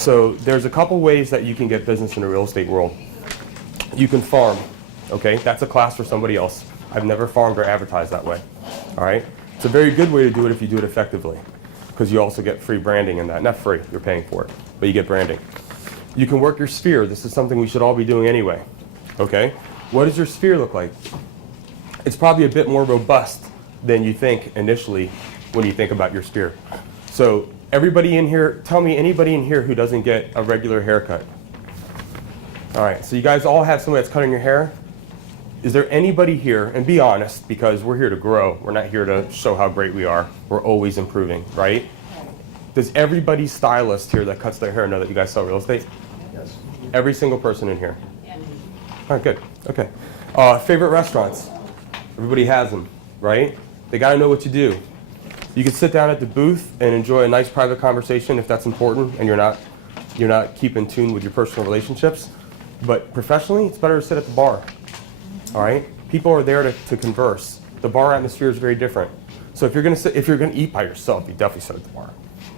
So there's a couple ways that you can get business in the real estate world. You can farm, okay? That's a class for somebody else. I've never farmed or advertised that way, all right? It's a very good way to do it if you do it effectively, because you also get free branding in that. Not free, you're paying for it, but you get branding. You can work your sphere. This is something we should all be doing anyway, okay? What does your sphere look like? It's probably a bit more robust than you think initially when you think about your sphere. So everybody in here, tell me anybody in here who doesn't get a regular haircut. All right, so you guys all have somebody that's cutting your hair. Is there anybody here, and be honest, because we're here to grow. We're not here to show how great we are. We're always improving, right? Does everybody's stylist here that cuts their hair know that you guys sell real estate? Yes. Every single person in here? Yeah. All right, good, okay. Favorite restaurants? Everybody has them, right? They gotta know what you do. You can sit down at the booth and enjoy a nice private conversation if that's important and you're not keeping tune with your personal relationships. But professionally, it's better to sit at the bar, all right? People are there to converse. The bar atmosphere is very different. So if you're gonna eat by yourself, you definitely sit at the bar,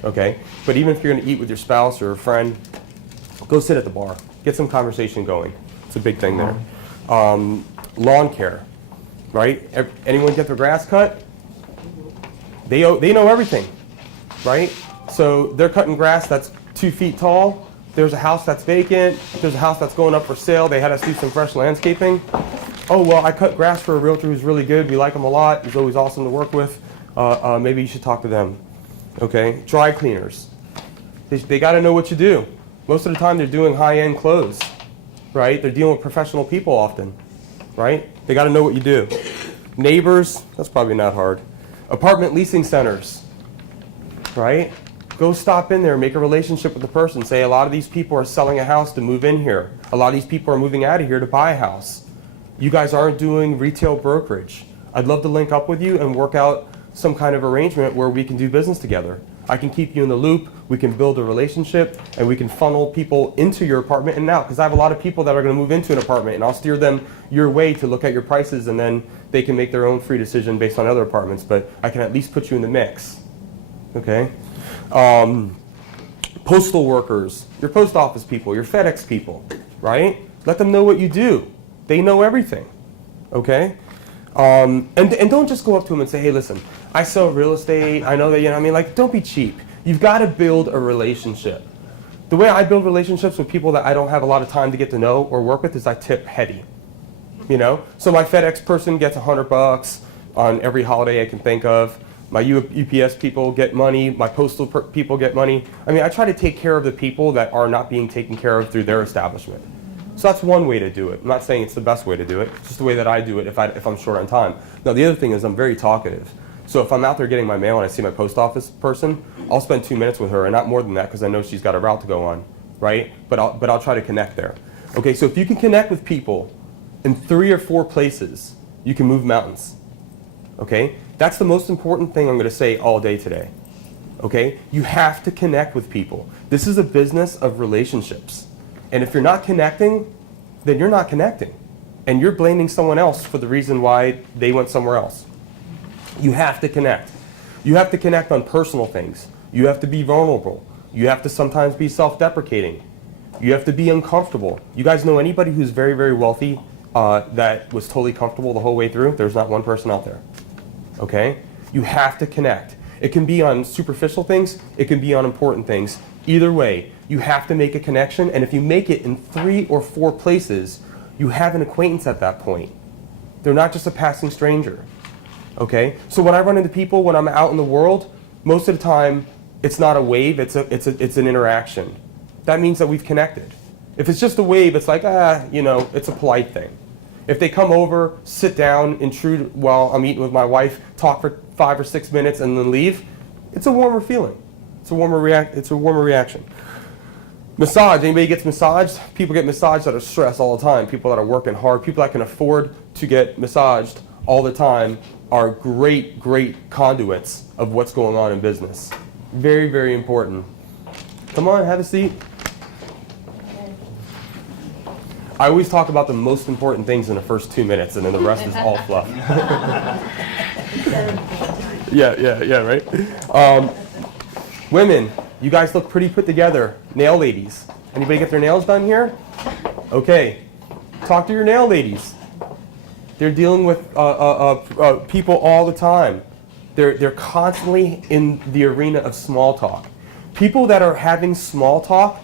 okay? But even if you're gonna eat with your spouse or a friend, go sit at the bar. Get some conversation going. It's a big thing there. Lawn care, right? Anyone get their grass cut? They know everything, right? So they're cutting grass that's 2 feet tall. There's a house that's vacant. There's a house that's going up for sale. They had us do some fresh landscaping. Oh, well, I cut grass for a realtor who's really good. We like him a lot. He's always awesome to work with. Maybe you should talk to them, okay? Dry cleaners. They got to know what you do. Most of the time, they're doing high-end clothes, right? They're dealing with professional people often, right? They got to know what you do. Neighbors, that's probably not hard. Apartment leasing centers, right? Go stop in there, make a relationship with the person. Say, a lot of these people are selling a house to move in here. A lot of these people are moving out of here to buy a house. You guys aren't doing retail brokerage. I'd love to link up with you and work out some kind of arrangement where we can do business together. I can keep you in the loop, we can build a relationship, and we can funnel people into your apartment and out. Because I have a lot of people that are going to move into an apartment, and I'll steer them your way to look at your prices, and then they can make their own free decision based on other apartments. But I can at least put you in the mix, okay? Postal workers, your post office people, your FedEx people, right? Let them know what you do. They know everything, okay? And don't just go up to them and say, hey, listen, I sell real estate. I know that, like, don't be cheap. You've got to build a relationship. The way I build relationships with people that I don't have a lot of time to get to know or work with is I tip heavy, So my FedEx person gets $100 on every holiday I can think of. My UPS people get money. My postal people get money. I try to take care of the people that are not being taken care of through their establishment. So that's one way to do it. I'm not saying it's the best way to do it. It's just the way that I do it if I'm short on time. Now, the other thing is I'm very talkative. So if I'm out there getting my mail and I see my post office person, I'll spend 2 minutes with her, and not more than that because I know she's got a route to go on, right? But I'll try to connect there. Okay, so if you can connect with people in 3 or 4 places, you can move mountains. Okay? That's the most important thing I'm going to say all day today. Okay? You have to connect with people. This is a business of relationships. And if you're not connecting, then you're not connecting. And you're blaming someone else for the reason why they went somewhere else. You have to connect. You have to connect on personal things. You have to be vulnerable. You have to sometimes be self-deprecating. You have to be uncomfortable. You guys know anybody who's very, very wealthy that was totally comfortable the whole way through? There's not one person out there. Okay? You have to connect. It can be on superficial things. It can be on important things. Either way, you have to make a connection. And if you make it in 3 or 4 places, you have an acquaintance at that point. They're not just a passing stranger. Okay? So when I run into people, when I'm out in the world, most of the time, it's not a wave, it's an interaction. That means that we've connected. If it's just a wave, it's like, it's a polite thing. If they come over, sit down, intrude while I'm eating with my wife, talk for 5 or 6 minutes, and then leave, it's a warmer feeling. It's a warmer reaction. Massage. Anybody gets massaged? People get massaged that are stressed all the time. People that are working hard. People that can afford to get massaged all the time are great, great conduits of what's going on in business. Very, very important. Come on, have a seat. I always talk about the most important things in the first 2 minutes, and then the rest is all fluff. Yeah, right? Women, You guys look pretty put together. Nail ladies. Anybody get their nails done here? Okay. Talk to your nail ladies. They're dealing with people all the time. They're constantly in the arena of small talk. People that are having small talk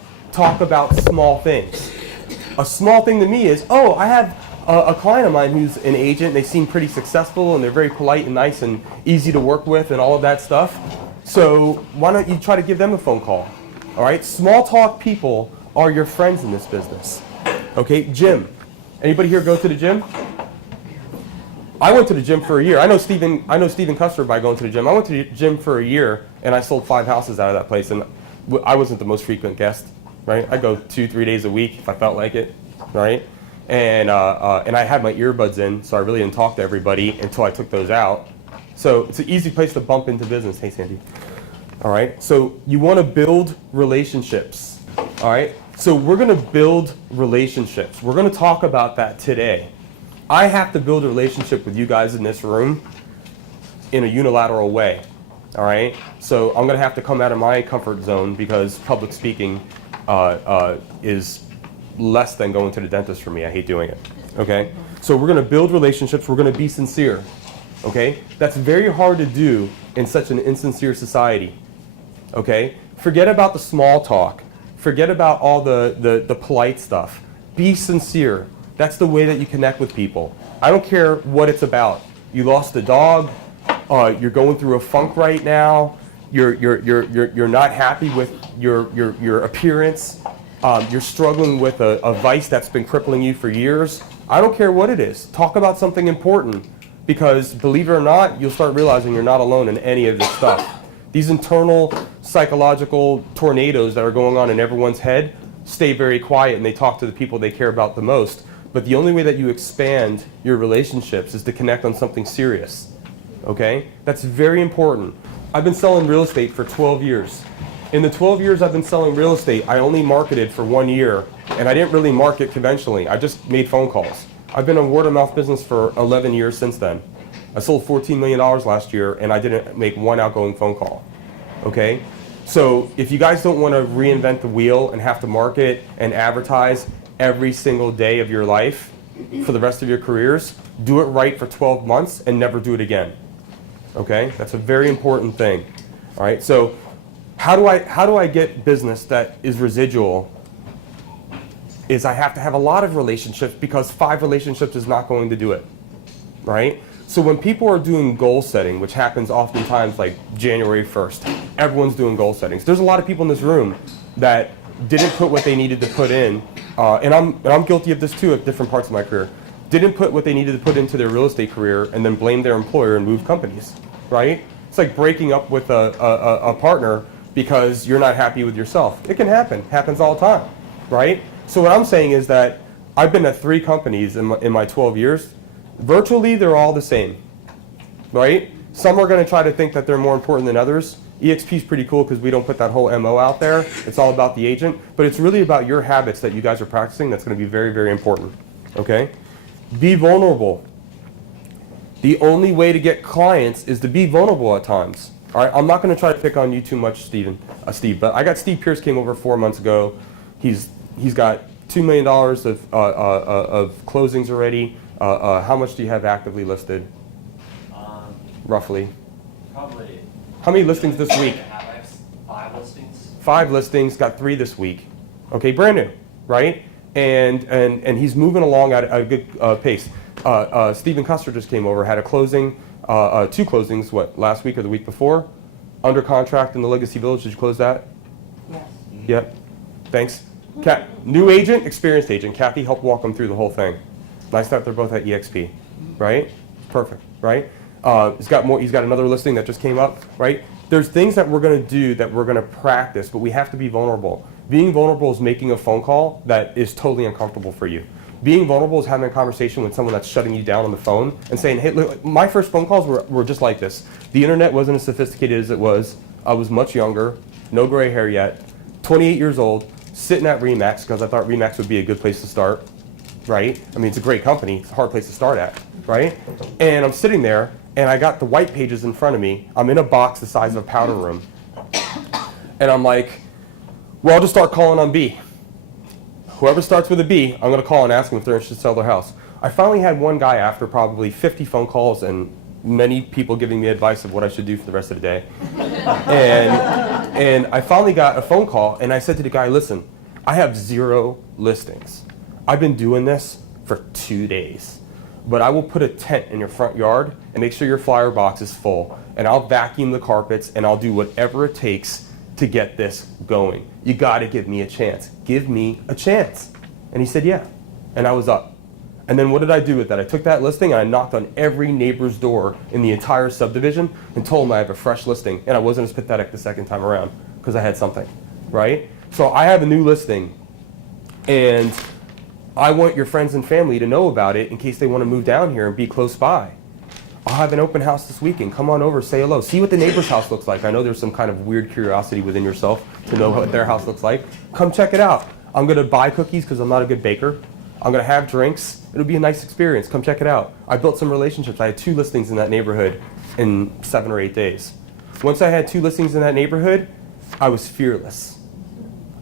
about small things. A small thing to me is, oh, I have a client of mine who's an agent. They seem pretty successful, and they're very polite and nice and easy to work with and all of that stuff. So why don't you try to give them a phone call? All right? Small talk people are your friends in this business. Okay, gym. Anybody here go to the gym? I went to the gym for a year. I know Stephen Custer by going to the gym. I went to the gym for a year, and I sold 5 houses out of that place, and I wasn't the most frequent guest, right? I go 2-3 days a week if I felt like it, right? And I had my earbuds in, so I really didn't talk to everybody until I took those out. So it's an easy place to bump into business. Hey, Sandy. All right, so you want to build relationships, all right? So we're going to build relationships. We're going to talk about that today. I have to build a relationship with you guys in this room in a unilateral way, all right? So I'm going to have to come out of my comfort zone because public speaking is less than going to the dentist for me. I hate doing it, okay? So we're going to build relationships. We're going to be sincere, okay? That's very hard to do in such an insincere society, okay? Forget about the small talk. Forget about all the polite stuff. Be sincere. That's the way that you connect with people. I don't care what it's about. You lost a dog. You're going through a funk right now. You're not happy with your appearance. You're struggling with a vice that's been crippling you for years. I don't care what it is. Talk about something important because, believe it or not, you'll start realizing you're not alone in any of this stuff. These internal psychological tornadoes that are going on in everyone's head stay very quiet and they talk to the people they care about the most. But the only way that you expand your relationships is to connect on something serious, okay? That's very important. I've been selling real estate for 12 years. In the 12 years I've been selling real estate, I only marketed for 1 year, and I didn't really market conventionally. I just made phone calls. I've been in word of mouth business for 11 years since then. I sold $14 million last year, and I didn't make one outgoing phone call, okay? So if you guys don't want to reinvent the wheel and have to market and advertise every single day of your life for the rest of your careers, do it right for 12 months and never do it again. Okay? That's a very important thing. All right? So how do I get business that is residual? Is I have to have a lot of relationships because 5 relationships is not going to do it. Right? So when people are doing goal setting, which happens oftentimes like January 1st, everyone's doing goal settings. There's a lot of people in this room that didn't put what they needed to put in, and I'm guilty of this too at different parts of my career. Didn't put what they needed to put into their real estate career and then blame their employer and move companies, right? It's like breaking up with a partner because you're not happy with yourself. It can happen, happens all the time, right? So what I'm saying is that I've been at 3 companies in my 12 years. Virtually, they're all the same, right? Some are going to try to think that they're more important than others. EXP is pretty cool because we don't put that whole MO out there. It's all about the agent. But it's really about your habits that you guys are practicing that's going to be very, very important. Okay? Be vulnerable. The only way to get clients is to be vulnerable at times. All right? I'm not going to try to pick on you too much, Steve. But I got Steve Pierce came over 4 months ago. He's got $2 million of closings already. How much do you have actively listed? Roughly. Probably. How many listings this week? I have 5 listings. 5 listings, got 3 this week. Okay, brand new, right? And he's moving along at a good pace. Stephen Custer just came over, had a closing, 2 closings, last week or the week before? Under contract in the Legacy Village. Did you close that? Yes. Yep. Thanks. New agent, experienced agent. Kathy helped walk him through the whole thing. Nice that they're both at EXP, right? Perfect, right? He's got another listing that just came up, right? There's things that we're going to do that we're going to practice, but we have to be vulnerable. Being vulnerable is making a phone call that is totally uncomfortable for you. Being vulnerable is having a conversation with someone that's shutting you down on the phone and saying, hey, look, my first phone calls were just like this. The internet wasn't as sophisticated as it was. I was much younger, no gray hair yet, 28 years old, sitting at RE/MAX because I thought RE/MAX would be a good place to start, right? I mean, it's a great company. It's a hard place to start at, right? And I'm sitting there, and I got the white pages in front of me. I'm in a box the size of a powder room. And I'm like, well, I'll just start calling on B. Whoever starts with a B, I'm going to call and ask them if they're interested to sell their house. I finally had one guy after probably 50 phone calls and many people giving me advice of what I should do for the rest of the day. And I finally got a phone call, and I said to the guy, listen, I have 0 listings. I've been doing this for 2 days. But I will put a tent in your front yard and make sure your flyer box is full. And I'll vacuum the carpets, and I'll do whatever it takes to get this going. You got to give me a chance. Give me a chance. And he said, yeah. And I was up. And then what did I do with that? I took that listing and I knocked on every neighbor's door in the entire subdivision and told them I have a fresh listing. And I wasn't as pathetic the second time around because I had something, right? So I have a new listing, and I want your friends and family to know about it in case they want to move down here and be close by. I'll have an open house this weekend. Come on over, say hello. See what the neighbor's house looks like. I know there's some kind of weird curiosity within yourself to know what their house looks like. Come check it out. I'm going to buy cookies because I'm not a good baker. I'm going to have drinks. It'll be a nice experience. Come check it out. I built some relationships. I had 2 listings in that neighborhood in 7 or 8 days. Once I had 2 listings in that neighborhood, I was fearless.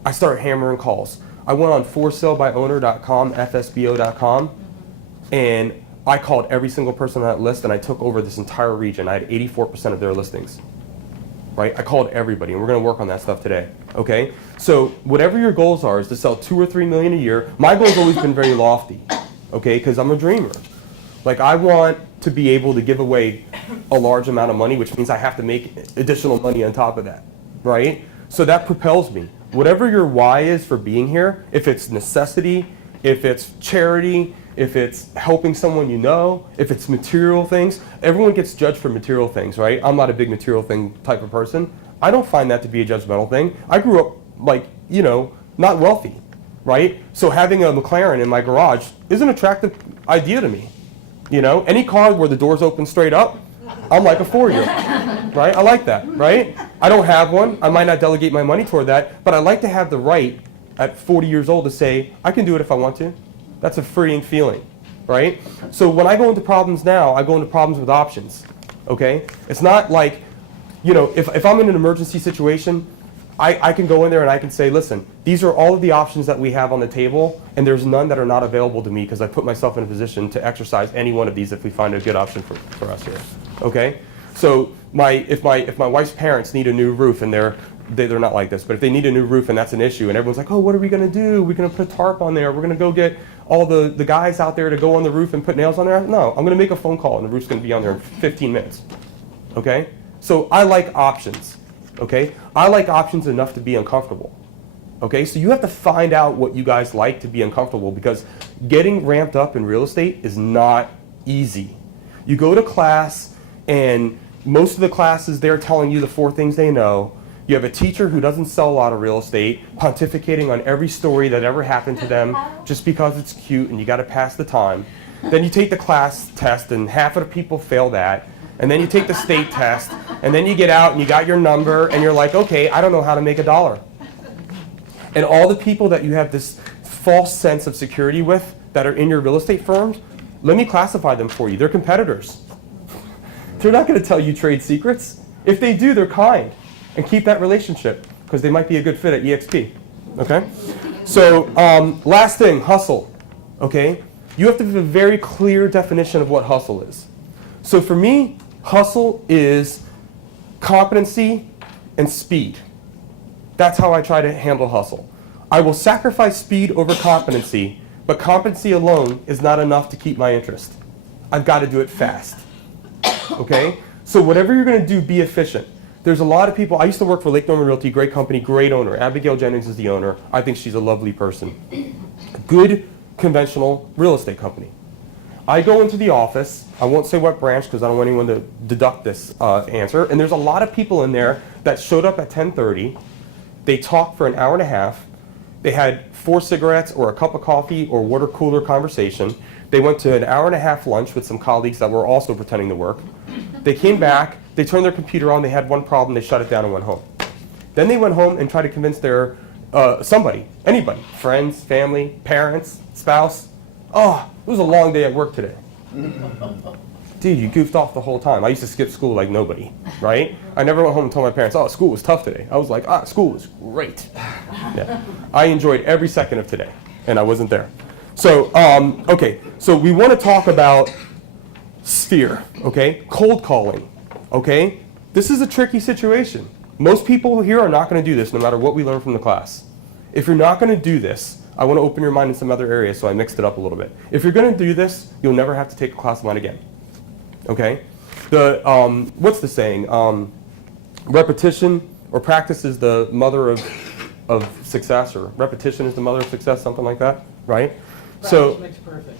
I started hammering calls. I went on forsalebyowner.com, fsbo.com, and I called every single person on that list, and I took over this entire region. I had 84% of their listings. Right? I called everybody, and we're going to work on that stuff today. Okay? So whatever your goals are is to sell 2 or 3 million a year. My goal's always been very lofty, okay? Because I'm a dreamer. Like, I want to be able to give away a large amount of money, which means I have to make additional money on top of that, right? So that propels me. Whatever your why is for being here, if it's necessity, if it's charity, if it's helping someone you know, if it's material things. Everyone gets judged for material things, right? I'm not a big material thing type of person. I don't find that to be a judgmental thing. I grew up, like, you know, not wealthy, right? So having a McLaren in my garage is an attractive idea to me. You know, any car where the doors open straight up, I'm like a 4-year, right? I like that, right? I don't have one. I might not delegate my money toward that, but I like to have the right at 40 years old to say, I can do it if I want to. That's a freeing feeling, right? So when I go into problems now, I go into problems with options, okay? It's not like, you know, if I'm in an emergency situation, I can go in there and I can say, listen, these are all of the options that we have on the table, and there's none that are not available to me because I put myself in a position to exercise any one of these if we find a good option for us here, okay? So if my wife's parents need a new roof and they're not like this, but if they need a new roof and that's an issue and everyone's like, oh, what are we going to do? We're going to put a tarp on there. We're going to go get all the guys out there to go on the roof and put nails on there. No, I'm going to make a phone call and the roof's going to be on there in 15 minutes. Okay? So I like options. Okay? I like options enough to be uncomfortable. Okay? So you have to find out what you guys like to be uncomfortable, because getting ramped up in real estate is not easy. You go to class and most of the classes they're telling you the 4 things they know. You have a teacher who doesn't sell a lot of real estate, pontificating on every story that ever happened to them just because it's cute and you got to pass the time. Then you take the class test and half of the people fail that. And then you take the state test, and then you get out and you got your number and you're like, okay, I don't know how to make $1. And all the people that you have this false sense of security with that are in your real estate firms, let me classify them for you. They're competitors. They're not going to tell you trade secrets. If they do, they're kind. And keep that relationship, because they might be a good fit at EXP, okay? So last thing, hustle, okay? You have to have a very clear definition of what hustle is. So for me, hustle is competency and speed. That's how I try to handle hustle. I will sacrifice speed over competency, but competency alone is not enough to keep my interest. I've got to do it fast, okay? So whatever you're going to do, be efficient. There's a lot of people. I used to work for Lake Norman Realty, great company, great owner. Abigail Jennings is the owner. I think she's a lovely person. Good conventional real estate company. I go into the office. I won't say what branch because I don't want anyone to deduct this answer. And there's a lot of people in there that showed up at 10:30. They talked for an hour and a half. They had 4 cigarettes or a cup of coffee or water cooler conversation. They went to an hour and a half lunch with some colleagues that were also pretending to work. They came back. They turned their computer on, they had one problem, they shut it down and went home. Then they went home and tried to convince their, somebody, anybody, friends, family, parents, spouse, oh, it was a long day at work today. Did dude, you goofed off the whole time. I used to skip school like nobody, right? I never went home and told my parents, oh, school was tough today. I was like, school was great. Yeah. I enjoyed every second of today, and I wasn't there. So, okay, so we want to talk about sphere, okay? Cold calling, okay? This is a tricky situation. Most people here are not going to do this no matter what we learn from the class. If you're not going to do this, I want to open your mind in some other areas, so I mixed it up a little bit. If you're going to do this, you'll never have to take a class of mine again. Okay? What's the saying? Repetition or practice is the mother of success, or repetition is the mother of success, something like that, right? Practice So, makes perfect.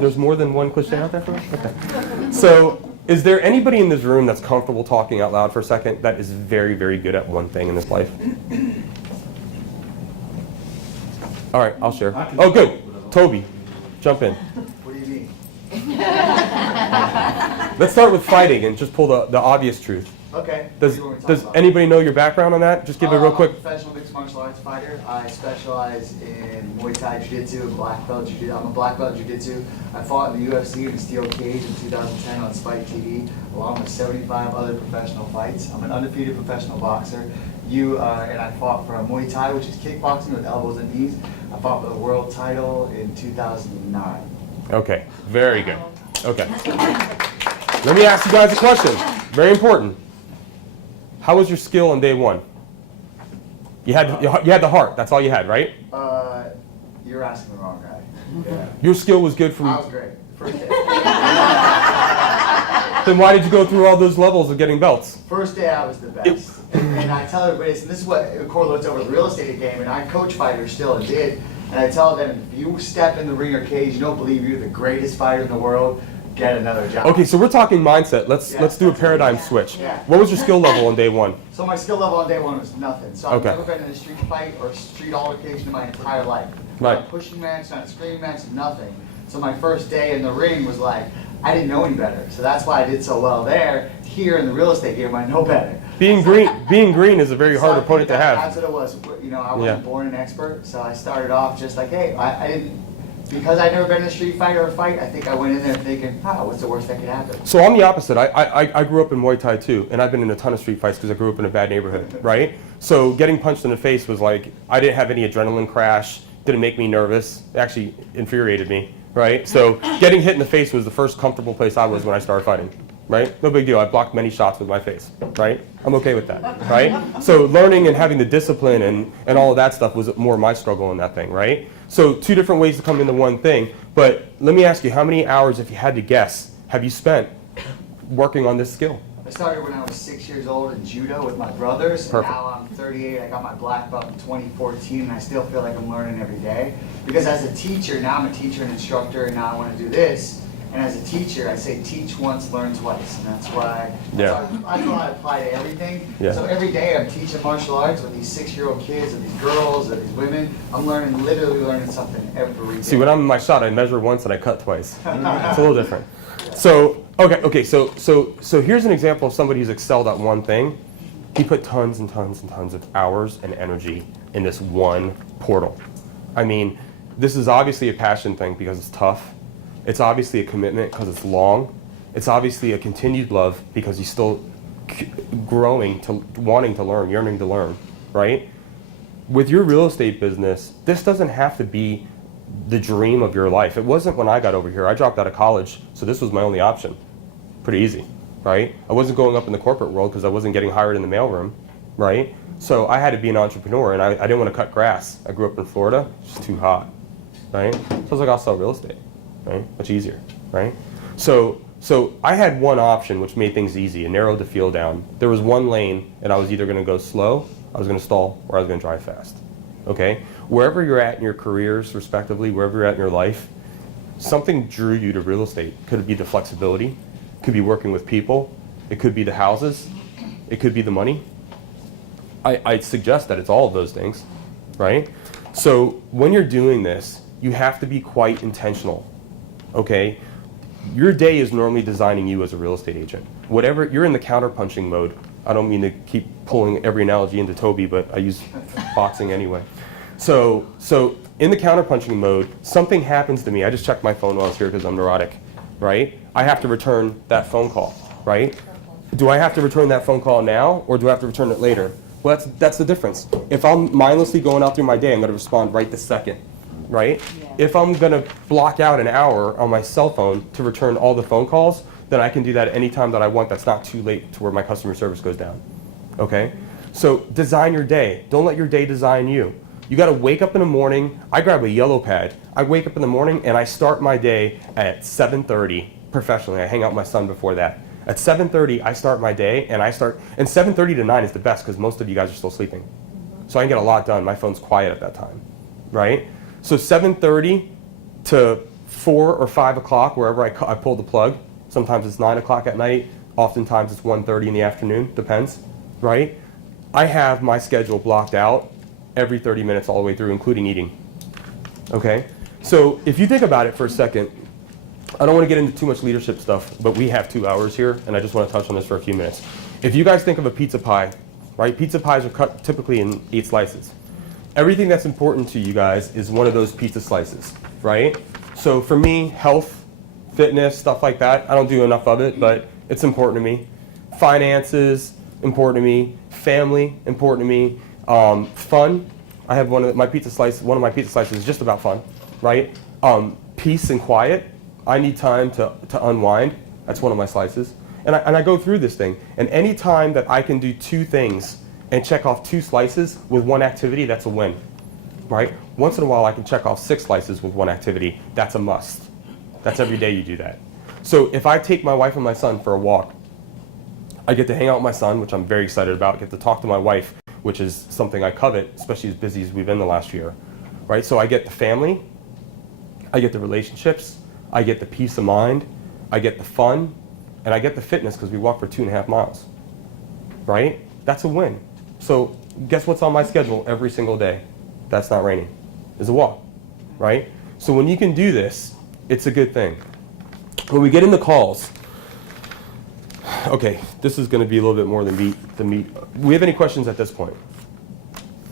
there's more than one cliche out there for us? Okay. So, is there anybody in this room that's comfortable talking out loud for a second that is very, very good at one thing in this life? All right, I'll share. Oh, good. Toby, jump in. What do you mean? Let's start with fighting and just pull the obvious truth. Okay. Does What do you want me to talk does about? anybody know your background on that? Just give it real quick. I'm a professional mixed martial arts fighter. I specialize in Muay Thai Jiu-Jitsu and black belt Jiu-Jitsu. I'm a black belt Jiu-Jitsu. I fought in the UFC in a steel cage in 2010 on Spike TV, along with 75 other professional fights. I'm an undefeated professional boxer. And I fought for Muay Thai, which is kickboxing with elbows and knees. I fought for the world title in 2009. Okay, very good. Okay. Let me ask you guys a question. Very important. How was your skill on day one? You had the heart. That's all you had, right? You're asking the wrong guy. Yeah. Your skill was good I from. was great. First day. Then why did you go through all those levels of getting belts? First day I was the best. And I tell everybody, and this is what correlates over the real estate game, and I coach fighters still and did. And I tell them, if you step in the ring or cage, you don't believe you're the greatest fighter in the world, get another job. Okay, so we're talking mindset. Let's do a that's paradigm it. switch. Yeah. What was your skill level on day one? So my skill level on day one was nothing. So I've Okay. never been in a street fight or street altercation in my entire life. Right. Not a pushing match, not a screaming match, nothing. So my first day in the ring was like, I didn't know any better. So that's why I did so well there. Here in the real estate game, I know better. Being green is a very hard So I opponent to think have. That's what it was. You know, I wasn't Yeah. born an expert, so I started off just like, hey, I didn't, because I'd never been in a street fight or a fight, I think I went in there thinking, what's the worst that could happen? So I'm the opposite. I grew up in Muay Thai too, and I've been in a ton of street fights because I grew up in a bad neighborhood, right? So getting punched in the face was like, I didn't have any adrenaline crash, didn't make me nervous, it actually infuriated me, right? So getting hit in the face was the first comfortable place I was when I started fighting, right? No big deal, I blocked many shots with my face, right? I'm okay with that, right? So learning and having the discipline and all of that stuff was more my struggle in that thing, right? So two different ways to come into one thing, but let me ask you, how many hours, if you had to guess, have you spent working on this skill? I started when I was 6 years old in judo with my brothers. And Perfect. now I'm 38. I got my black belt in 2014, and I still feel like I'm learning every day. Because as a teacher, now I'm a teacher and instructor, and now I want to do this. And as a teacher, I say teach once, learn twice, and that's why that's why I apply to everything. Yeah. So every day I'm teaching martial arts with these 6-year-old kids, and these girls, and these women. I'm literally learning something every day. See, when I'm in my shot, I measure once and I cut twice. It's a little different. So, okay, so here's an example of somebody who's excelled at one thing. He put tons and tons and tons of hours and energy in this one portal. I mean, this is obviously a passion thing because it's tough. It's obviously a commitment because it's long. It's obviously a continued love because he's still growing, to wanting to learn, yearning to learn, right? With your real estate business, this doesn't have to be the dream of your life. It wasn't when I got over here. I dropped out of college, so this was my only option. Pretty easy, right? I wasn't going up in the corporate world because I wasn't getting hired in the mailroom, right? So I had to be an entrepreneur, and I didn't want to cut grass. I grew up in Florida. It's just too hot, right? So I was like, I'll sell real estate, right? Much easier, right? So I had one option, which made things easy and narrowed the field down. There was one lane, and I was either going to go slow, I was going to stall, or I was going to drive fast, okay? Wherever you're at in your careers, respectively, wherever you're at in your life, something drew you to real estate. Could be the flexibility, could be working with people, it could be the houses, it could be the money. I'd suggest that it's all of those things, right? So when you're doing this, you have to be quite intentional, okay? Your day is normally designing you as a real estate agent. Whatever, you're in the counterpunching mode. I don't mean to keep pulling every analogy into Toby, but I use boxing anyway. So in the counterpunching mode, something happens to me. I just checked my phone while I was here because I'm neurotic. right? I have to return that phone call, right? Do I have to return that phone call now, or do I have to return it later? Well, that's the difference. If I'm mindlessly going out through my day, I'm going to respond right this second, right? Yeah. If I'm going to block out an hour on my cell phone to return all the phone calls, then I can do that any time that I want. That's not too late to where my customer service goes down, okay? So design your day. Don't let your day design you. You got to wake up in the morning. I grab a yellow pad. I wake up in the morning and I start my day at 7:30 professionally. I hang out with my son before that. At 7:30, I start my day, and 7:30 to 9 is the best because most of you guys are still sleeping. So I can get a lot done. My phone's quiet at that time, right? So 7:30 to 4 or 5 o'clock, wherever I pull the plug. Sometimes it's 9 o'clock at night. Oftentimes it's 1:30 in the afternoon. Depends, right? I have my schedule blocked out every 30 minutes all the way through, including eating, okay? So if you think about it for a second, I don't want to get into too much leadership stuff, but we have 2 hours here, and I just want to touch on this for a few minutes. If you guys think of a pizza pie, right? Pizza pies are cut typically in 8 slices. Everything that's important to you guys is one of those pizza slices, right? So for me, health, fitness, stuff like that, I don't do enough of it, but it's important to me. Finances, important to me. Family, important to me. Fun, I have one of my pizza slices is just about fun, right? Peace and quiet. I need time to unwind. That's one of my slices. And I go through this thing. And any time that I can do 2 things and check off 2 slices with one activity, that's a win, right? Once in a while, I can check off 6 slices with one activity. That's a must. That's every day you do that. So if I take my wife and my son for a walk, I get to hang out with my son, which I'm very excited about. I get to talk to my wife, which is something I covet, especially as busy as we've been the last year, right? So I get the family, I get the relationships, I get the peace of mind, I get the fun, and I get the fitness because we walk for 2.5 miles, right? That's a win. So guess what's on my schedule every single day? That's not raining, is a walk, right? So when you can do this, it's a good thing. When we get into calls, okay, this is going to be a little bit more than the meat. We have any questions at this point?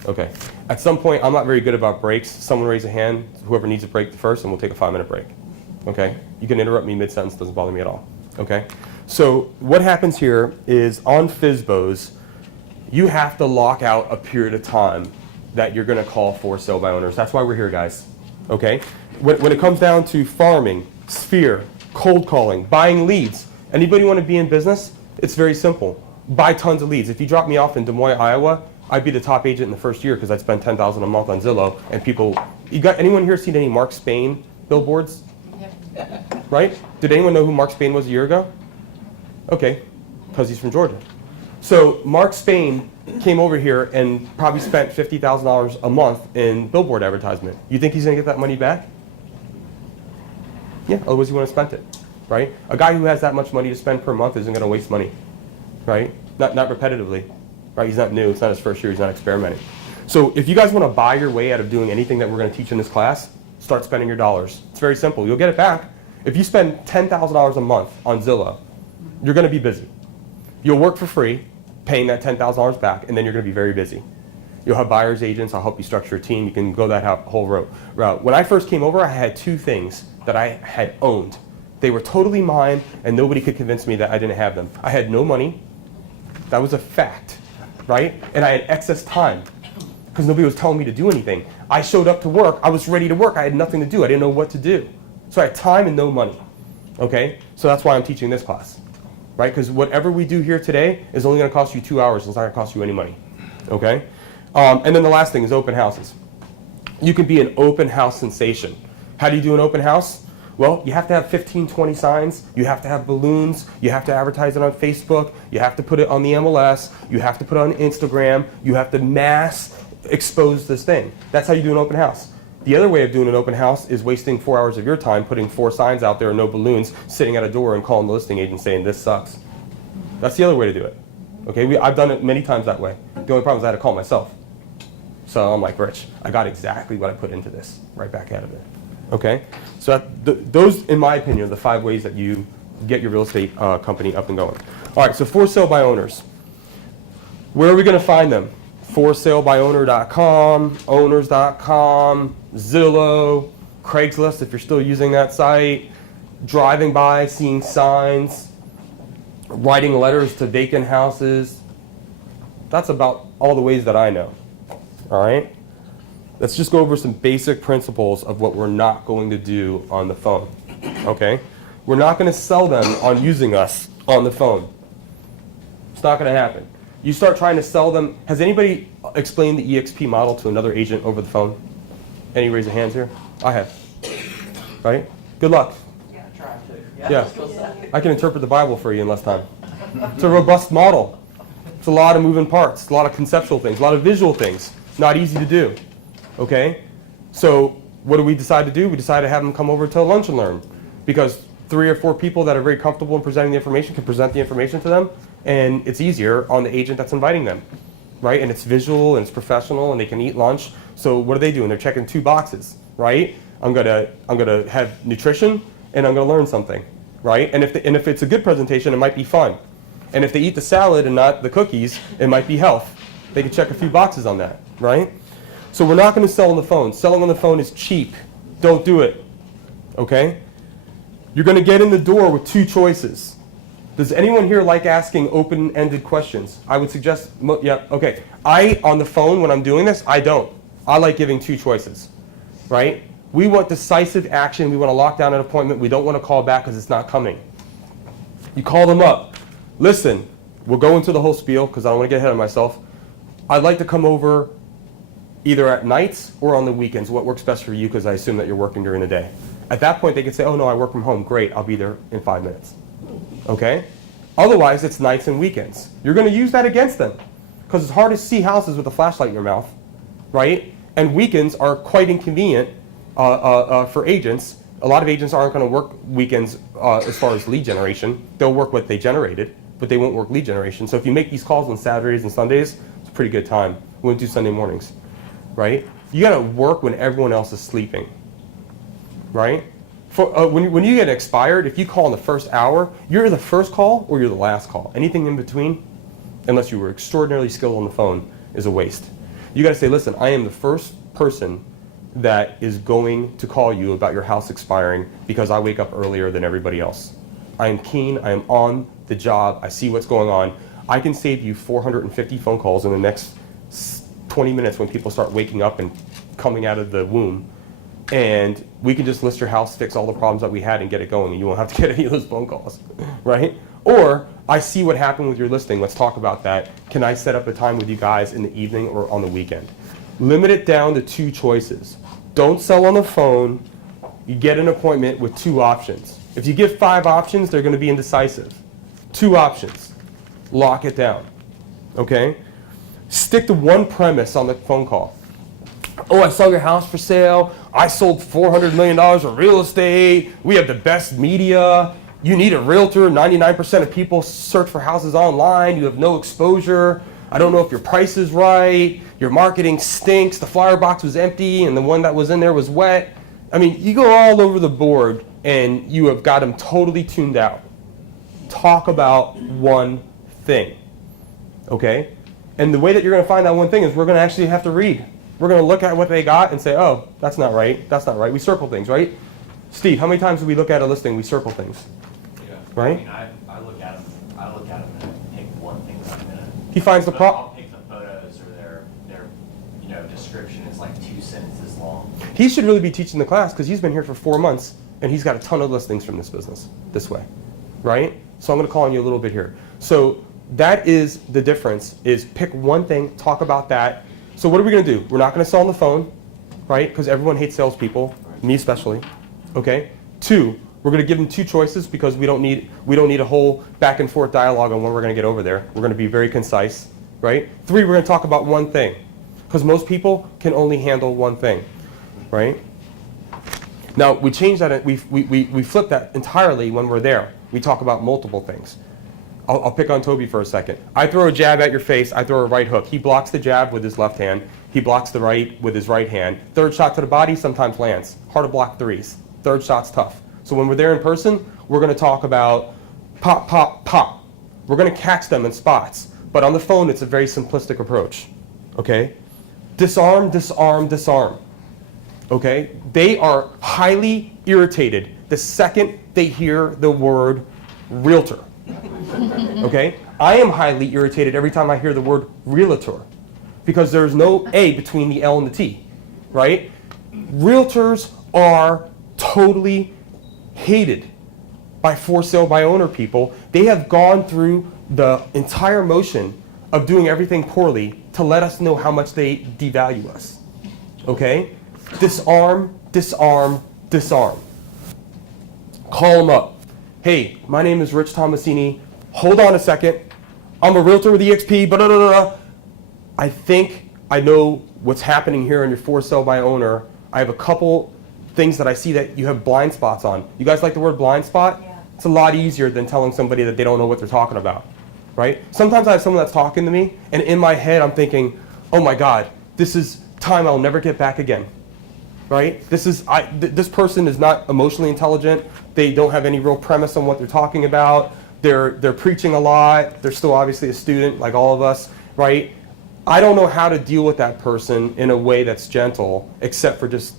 Okay. At some point, I'm not very good about breaks. Someone raise a hand, whoever needs a break first, and we'll take a 5-minute break. Okay? You can interrupt me mid-sentence, doesn't bother me at all. Okay? So what happens here is on FSBOs, you have to lock out a period of time that you're going to call for sale by owners. That's why we're here, guys. Okay? When it comes down to farming, sphere, cold calling, buying leads, anybody want to be in business? It's very simple. Buy tons of leads. If you drop me off in Des Moines, Iowa, I'd be the top agent in the first year because I'd spend $10,000 a month on Zillow. And people, anyone here seen any Mark Spain billboards? Yep. Right? Did anyone know who Mark Spain was a year ago? Okay, because he's from Georgia. So Mark Spain came over here and probably spent $50,000 a month in billboard advertisement. You think he's going to get that money back? Yeah, otherwise he wouldn't have spent it, right? A guy who has that much money to spend per month isn't going to waste money, right? Not repetitively, right? He's not new. It's not his first year. He's not experimenting. So if you guys want to buy your way out of doing anything that we're going to teach in this class, start spending your dollars. It's very simple. You'll get it back. If you spend $10,000 a month on Zillow, you're going to be busy. You'll work for free, paying that $10,000 back, and then you're going to be very busy. You'll have buyer's agents. I'll help you structure a team. You can go that whole route. When I first came over, I had 2 things that I had owned. They were totally mine, and nobody could convince me that I didn't have them. I had no money. That was a fact, right? And I had excess time because nobody was telling me to do anything. I showed up to work. I was ready to work. I had nothing to do. I didn't know what to do. So I had time and no money, okay? So that's why I'm teaching this class, right? Because whatever we do here today is only going to cost you 2 hours. It's not going to cost you any money, okay? And then the last thing is open houses. You can be an open house sensation. How do you do an open house? Well, you have to have 15, 20 signs. You have to have balloons. You have to advertise it on Facebook. You have to put it on the MLS. You have to put it on Instagram. You have to mass expose this thing. That's how you do an open house. The other way of doing an open house is wasting 4 hours of your time putting 4 signs out there and no balloons, sitting at a door and calling the listing agent saying, this sucks. That's the other way to do it. Okay, I've done it many times that way. The only problem is I had to call myself. So I'm like, Rich, I got exactly what I put into this, right back out of it. Okay, so those, in my opinion, are the 5 ways that you get your real estate company up and going. All right, so for sale by owners. Where are we going to find them? ForSaleByOwner.com, owners.com, Zillow, Craigslist if you're still using that site, driving by, seeing signs, writing letters to vacant houses. That's about all the ways that I know. All right? Let's just go over some basic principles of what we're not going to do on the phone. Okay? We're not going to sell them on using us on the phone. It's not going to happen. You start trying to sell them. Has anybody explained the EXP model to another agent over the phone? Any raise of hands here? I have. Right? Good luck. Yeah, try to. Yeah. I can interpret the Bible for you in less time. It's a robust model. It's a lot of moving parts, a lot of conceptual things, a lot of visual things. Not easy to do. Okay? So what do we decide to do? We decide to have them come over to lunch and learn. Because 3 or 4 people that are very comfortable in presenting the information can present the information to them, and it's easier on the agent that's inviting them. Right? And it's visual and it's professional and they can eat lunch. So what are they doing? They're checking 2 boxes, right? I'm gonna have nutrition and I'm gonna learn something, right? And if it's a good presentation, it might be fun. And if they eat the salad and not the cookies, it might be health. They can check a few boxes on that, right? So we're not going to sell on the phone. Selling on the phone is cheap. Don't do it, okay? You're going to get in the door with 2 choices. Does anyone here like asking open-ended questions? I would suggest, yeah, okay. On the phone, when I'm doing this, I don't. I like giving 2 choices, right? We want decisive action. We want to lock down an appointment. We don't want to call back because it's not coming. You call them up. Listen, we'll go into the whole spiel because I don't want to get ahead of myself. I'd like to come over either at nights or on the weekends. What works best for you, because I assume that you're working during the day. At that point, they can say, oh, no, I work from home. Great, I'll be there in 5 minutes. Okay? Otherwise, it's nights and weekends. You're going to use that against them because it's hard to see houses with a flashlight in your mouth, right? And weekends are quite inconvenient for agents. A lot of agents aren't going to work weekends as far as lead generation. They'll work what they generated, but they won't work lead generation. So if you make these calls on Saturdays and Sundays, it's a pretty good time. We won't do Sunday mornings, right? You got to work when everyone else is sleeping, right? When you get expired, if you call in the first hour, you're the first call or you're the last call. Anything in between, unless you were extraordinarily skilled on the phone, is a waste. You got to say, listen, I am the first person that is going to call you about your house expiring because I wake up earlier than everybody else. I am keen, I am on the job, I see what's going on. I can save you 450 phone calls in the next 20 minutes when people start waking up and coming out of the womb. And we can just list your house, fix all the problems that we had, and get it going, and you won't have to get any of those phone calls, right? Or, I see what happened with your listing, let's talk about that. Can I set up a time with you guys in the evening or on the weekend? Limit it down to 2 choices. Don't sell on the phone. You get an appointment with 2 options. If you give 5 options, they're going to be indecisive. 2 options. Lock it down. Okay? Stick to one premise on the phone call. Oh, I saw your house for sale. I sold $400 million of real estate. We have the best media. You need a realtor. 99% of people search for houses online. You have no exposure. I don't know if your price is right. Your marketing stinks. The flyer box was empty and the one that was in there was wet. I mean, you go all over the board and you have got them totally tuned out. Talk about one thing, okay? And the way that you're going to find that one thing is we're going to actually have to read. We're going to look at what they got and say, oh, that's not right. That's not right. We circle things, right? Steve, how many times do we look at a listing, we circle things? Yeah. Right? I mean, I look at them and pick one thing by minute. He finds the I'll pick the photos or their description is like 2 sentences long. He should really be teaching the class because he's been here for 4 months and he's got a ton of listings from this business this way, right? So I'm going to call on you a little bit here. So that is the difference, is pick one thing, talk about that. So what are we going to do? We're not going to sell on the phone, right? Because everyone hates salespeople, me especially. Okay. 2, we're going to give them 2 choices because we don't need a whole back and forth dialogue on when we're going to get over there. We're going to be very concise, right? 3, we're going to talk about one thing because most people can only handle one thing, right? Now we change that. We flip that entirely when we're there. We talk about multiple things. I'll pick on Toby for a second. I throw a jab at your face. I throw a right hook. He blocks the jab with his left hand. He blocks the right with his right hand. 3rd shot to the body sometimes lands. Hard to block 3s. 3rd shot's tough. So when we're there in person, we're going to talk about pop, pop, pop. We're going to catch them in spots. But on the phone, it's a very simplistic approach. Okay? Disarm, disarm, disarm. Okay? They are highly irritated the second they hear the word realtor. Okay? I am highly irritated every time I hear the word realtor because there's no A between the L and the T, right? Realtors are totally hated by for sale by owner people. They have gone through the entire motion of doing everything poorly to let us know how much they devalue us. Okay? Disarm, disarm, disarm. Call them up. Hey, my name is Rich Tomasini. Hold on a second. I'm a realtor with EXP, blah, blah, blah, blah. I think I know what's happening here on your for sale by owner. I have a couple things that I see that you have blind spots on. You guys like the word blind spot? Yeah. It's a lot easier than telling somebody that they don't know what they're talking about, right? Sometimes I have someone that's talking to me, and in my head I'm thinking, oh my God, this is time I'll never get back again, right? This person is not emotionally intelligent. They don't have any real premise on what they're talking about. They're preaching a lot. They're still obviously a student like all of us, right? I don't know how to deal with that person in a way that's gentle, except for just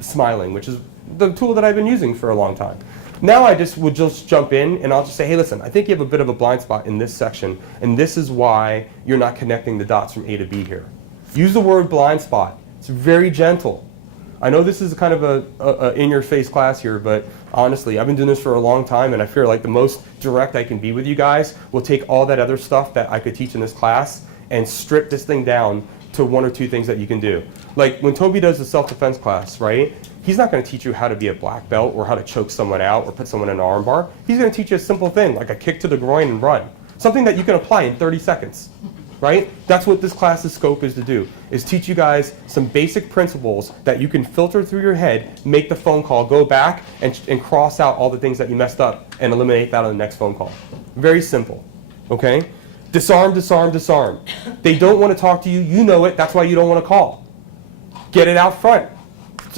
smiling, which is the tool that I've been using for a long time. Now I would just jump in and I'll just say, hey, listen, I think you have a bit of a blind spot in this section, and this is why you're not connecting the dots from A to B here. Use the word blind spot. It's very gentle. I know this is kind of a in-your-face class here, but honestly, I've been doing this for a long time, and I feel like the most direct I can be with you guys will take all that other stuff that I could teach in this class and strip this thing down to one or two things that you can do. Like when Toby does the self-defense class, right? He's not going to teach you how to be a black belt or how to choke someone out or put someone in an arm bar. He's going to teach you a simple thing like a kick to the groin and run. Something that you can apply in 30 seconds, right? That's what this class's scope is to do, is teach you guys some basic principles that you can filter through your head, make the phone call, go back, and cross out all the things that you messed up and eliminate that on the next phone call. Very simple, okay? Disarm, disarm, disarm. They don't want to talk to you. You know it. That's why you don't want to call. Get it out front.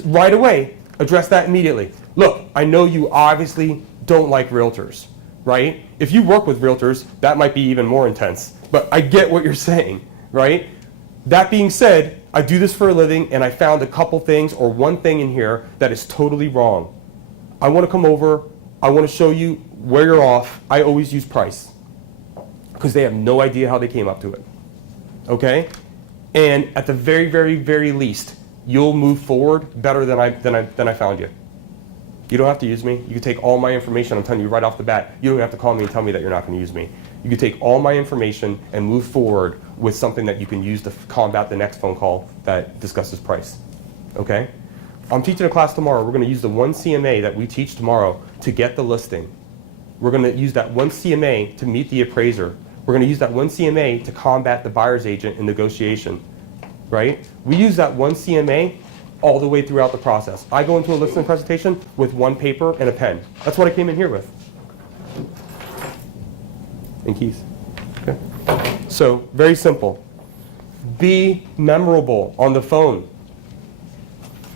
Right away, address that immediately. Look, I know you obviously don't like realtors, right? If you work with realtors, that might be even more intense. But I get what you're saying, right? That being said, I do this for a living, and I found a couple things or one thing in here that is totally wrong. I want to come over. I want to show you where you're off. I always use price, because they have no idea how they came up to it, okay? And at the very, very, very least, you'll move forward better than I found you. You don't have to use me. You can take all my information. I'm telling you right off the bat. You don't have to call me and tell me that you're not going to use me. You can take all my information and move forward with something that you can use to combat the next phone call that discusses price, okay? I'm teaching a class tomorrow. We're going to use the one CMA that we teach tomorrow to get the listing. We're going to use that one CMA to meet the appraiser. We're going to use that one CMA to combat the buyer's agent in negotiation, right? We use that one CMA all the way throughout the process. I go into a listing presentation with one paper and a pen. That's what I came in here with. And keys. Okay. So, very simple. Be memorable on the phone.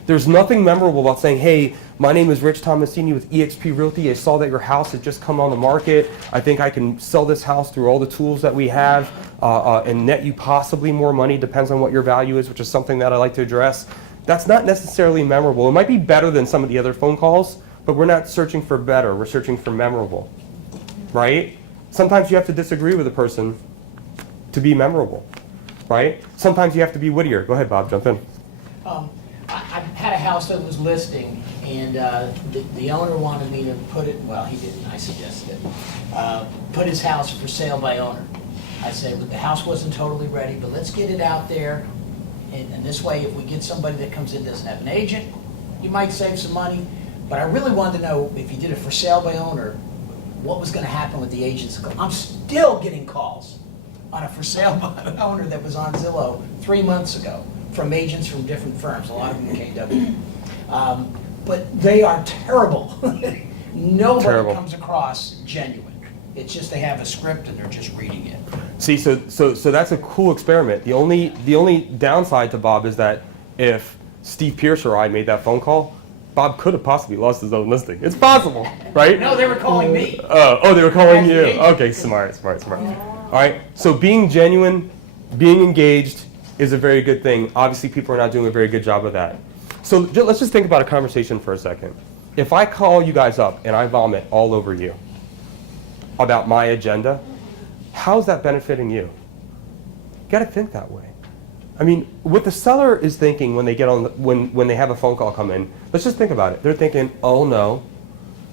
There's nothing memorable about saying, hey, my name is Rich Tomasini with EXP Realty. I saw that your house had just come on the market. I think I can sell this house through all the tools that we have and net you possibly more money. Depends on what your value is, which is something that I like to address. That's not necessarily memorable. It might be better than some of the other phone calls, but we're not searching for better. We're searching for memorable, right? Sometimes you have to disagree with a person to be memorable, right? Sometimes you have to be wittier. Go ahead, Bob, jump in. I had a house that was listing, and the owner wanted me to put it, well, he didn't, I suggested it, put his house for sale by owner. I said, the house wasn't totally ready, but let's get it out there, and this way, if we get somebody that comes in doesn't have an agent, you might save some money, but I really wanted to know, if you did it for sale by owner, what was going to happen with the agents. I'm still getting calls on a for sale by owner that was on Zillow 3 months ago from agents from different firms, a lot of them KW. But they are terrible. Nobody Terrible. comes across genuine. It's just they have a script and they're just reading it. See, so that's a cool experiment. The only downside to Bob is that if Steve Pierce or I made that phone call, Bob could have possibly lost his own listing. It's possible, right? No, they were calling me. Oh, they were calling As you. the agent. Okay, smart. All right, so being genuine, being engaged is a very good thing. Obviously, people are not doing a very good job of that. So let's just think about a conversation for a second. if I call you guys up and I vomit all over you about my agenda, how's that benefiting you? You got to think that way. I mean, what the seller is thinking when they get on, when they have a phone call come in, let's just think about it. They're thinking, oh no,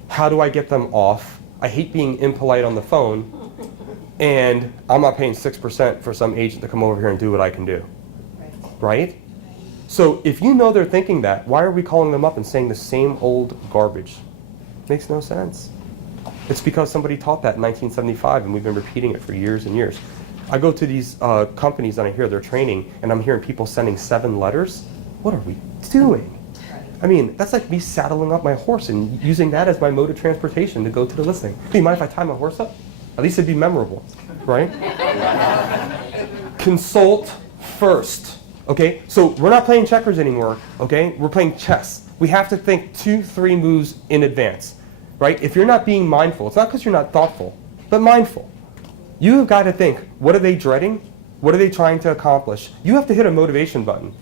how do I get them off? I hate being impolite on the phone, and I'm not paying 6% for some agent to come over here and do what I can do. Right? So if you know they're thinking that, why are we calling them up and saying the same old garbage? Makes no sense. It's because somebody taught that in 1975, and we've been repeating it for years and years. I go to these companies and I hear their training, and I'm hearing people sending 7 letters. What are we doing? I mean, that's like me saddling up my horse and using that as my mode of transportation to go to the listing. Do you mind if I tie my horse up? At least it'd be memorable, right? Consult first, okay? So we're not playing checkers anymore, okay? We're playing chess. We have to think 2-3 moves in advance, right? If you're not being mindful, it's not because you're not thoughtful, but mindful. You have got to think, what are they dreading? What are they trying to accomplish? You have to hit a motivation button.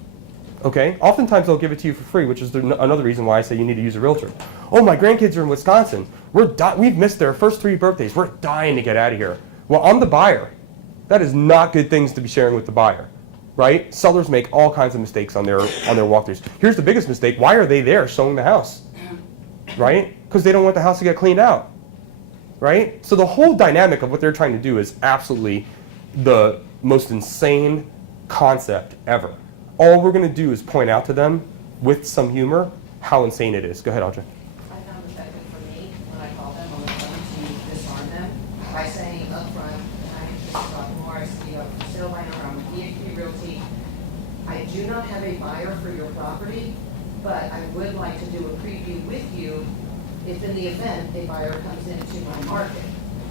Okay? Oftentimes they'll give it to you for free, which is another reason why I say you need to use a realtor. Oh, my grandkids are in Wisconsin. We've missed their first 3 birthdays. We're dying to get out of here. Well, I'm the buyer. That is not good things to be sharing with the buyer, right? Sellers make all kinds of mistakes on their walkthroughs. Here's the biggest mistake. Why are they there showing the house? Right? Because they don't want the house to get cleaned out. Right? So the whole dynamic of what they're trying to do is absolutely the most insane concept ever. All we're going to do is point out to them with some humor how insane it is. Go ahead, Audrey. I found effective for me when I call them on the phone to disarm them by saying up front, "Hi, this is Dr. Morris, for sale by owner, I'm with EXP Realty. I do not have a buyer for your property, but I would like to do a preview with you if in the event a buyer comes into my market."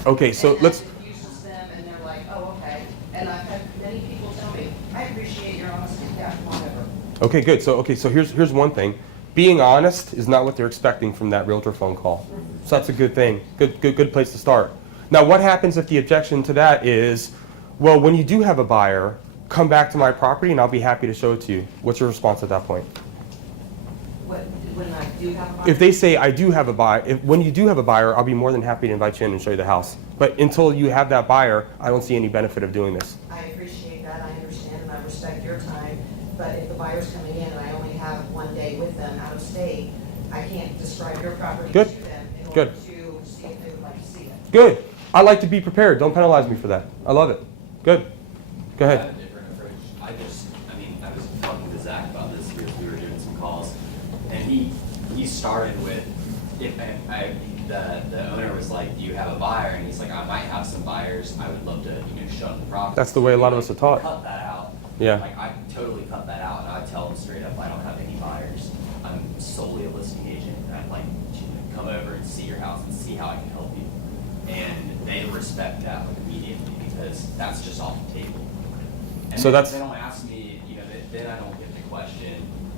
Okay, so and let's... that confuses them, and they're like, oh, okay. And I've had many people tell me, I appreciate your honesty, yeah, whatever. Okay, good. So here's one thing. Being honest is not what they're expecting from that realtor phone call. So that's a good thing. Good place to start. Now, what happens if the objection to that is, well, when you do have a buyer, come back to my property and I'll be happy to show it to you. What's your response at that point? When I do have a buyer? If they say, I do have a buyer, when you do have a buyer, I'll be more than happy to invite you in and show you the house. But until you have that buyer, I don't see any benefit of doing this. I appreciate that, I understand, and I respect your time, but if the buyer's coming in and I only have 1 day with them out of state, I can't describe your property to Good. them in Good. order to see if they would like to see it. Good. I like to be prepared. Don't penalize me for that. I love it. Good. Go I ahead. had a different approach. I was talking to Zach about this because we were doing some calls, and he started with, the owner was like, do you have a buyer? And he's like, I might have some buyers. I would love to, show them the property. That's the way a lot of us are taught. Cut that out. Yeah. Like, I totally cut that out, and I tell them straight up, I don't have any buyers. I'm solely a listing agent, and I'd like to come over and see your house and see how I can help you. And they respect that immediately because that's just off the table. And So then that's- they don't ask me, then I don't get the question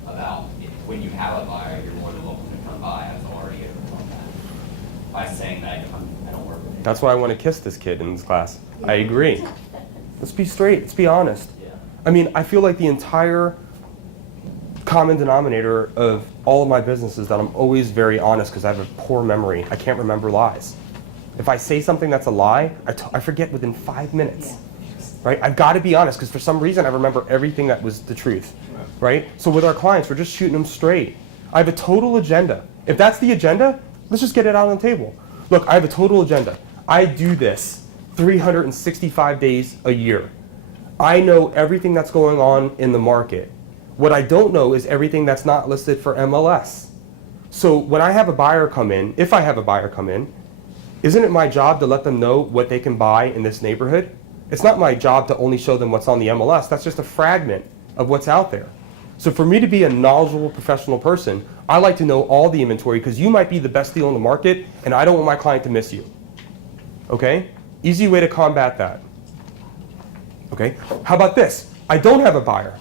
about when you have a buyer, you're more than welcome to come by. I've already overcome that by saying that I don't work with you. That's why I want to kiss this kid in this class. I agree. Let's be straight. Let's be honest. Yeah. I mean, I feel like the entire common denominator of all of my business is that I'm always very honest because I have a poor memory. I can't remember lies. If I say something that's a lie, I forget within 5 minutes. Right? I've got to be honest because for some reason I remember everything that was the truth. Right? So with our clients, we're just shooting them straight. I have a total agenda. If that's the agenda, let's just get it out on the table. Look, I have a total agenda. I do this 365 days a year. I know everything that's going on in the market. What I don't know is everything that's not listed for MLS. So when I have a buyer come in, if I have a buyer come in, isn't it my job to let them know what they can buy in this neighborhood? It's not my job to only show them what's on the MLS. That's just a fragment of what's out there. So for me to be a knowledgeable professional person, I like to know all the inventory because you might be the best deal in the market and I don't want my client to miss you. Okay? Easy way to combat that. Okay? How about this? I don't have a buyer.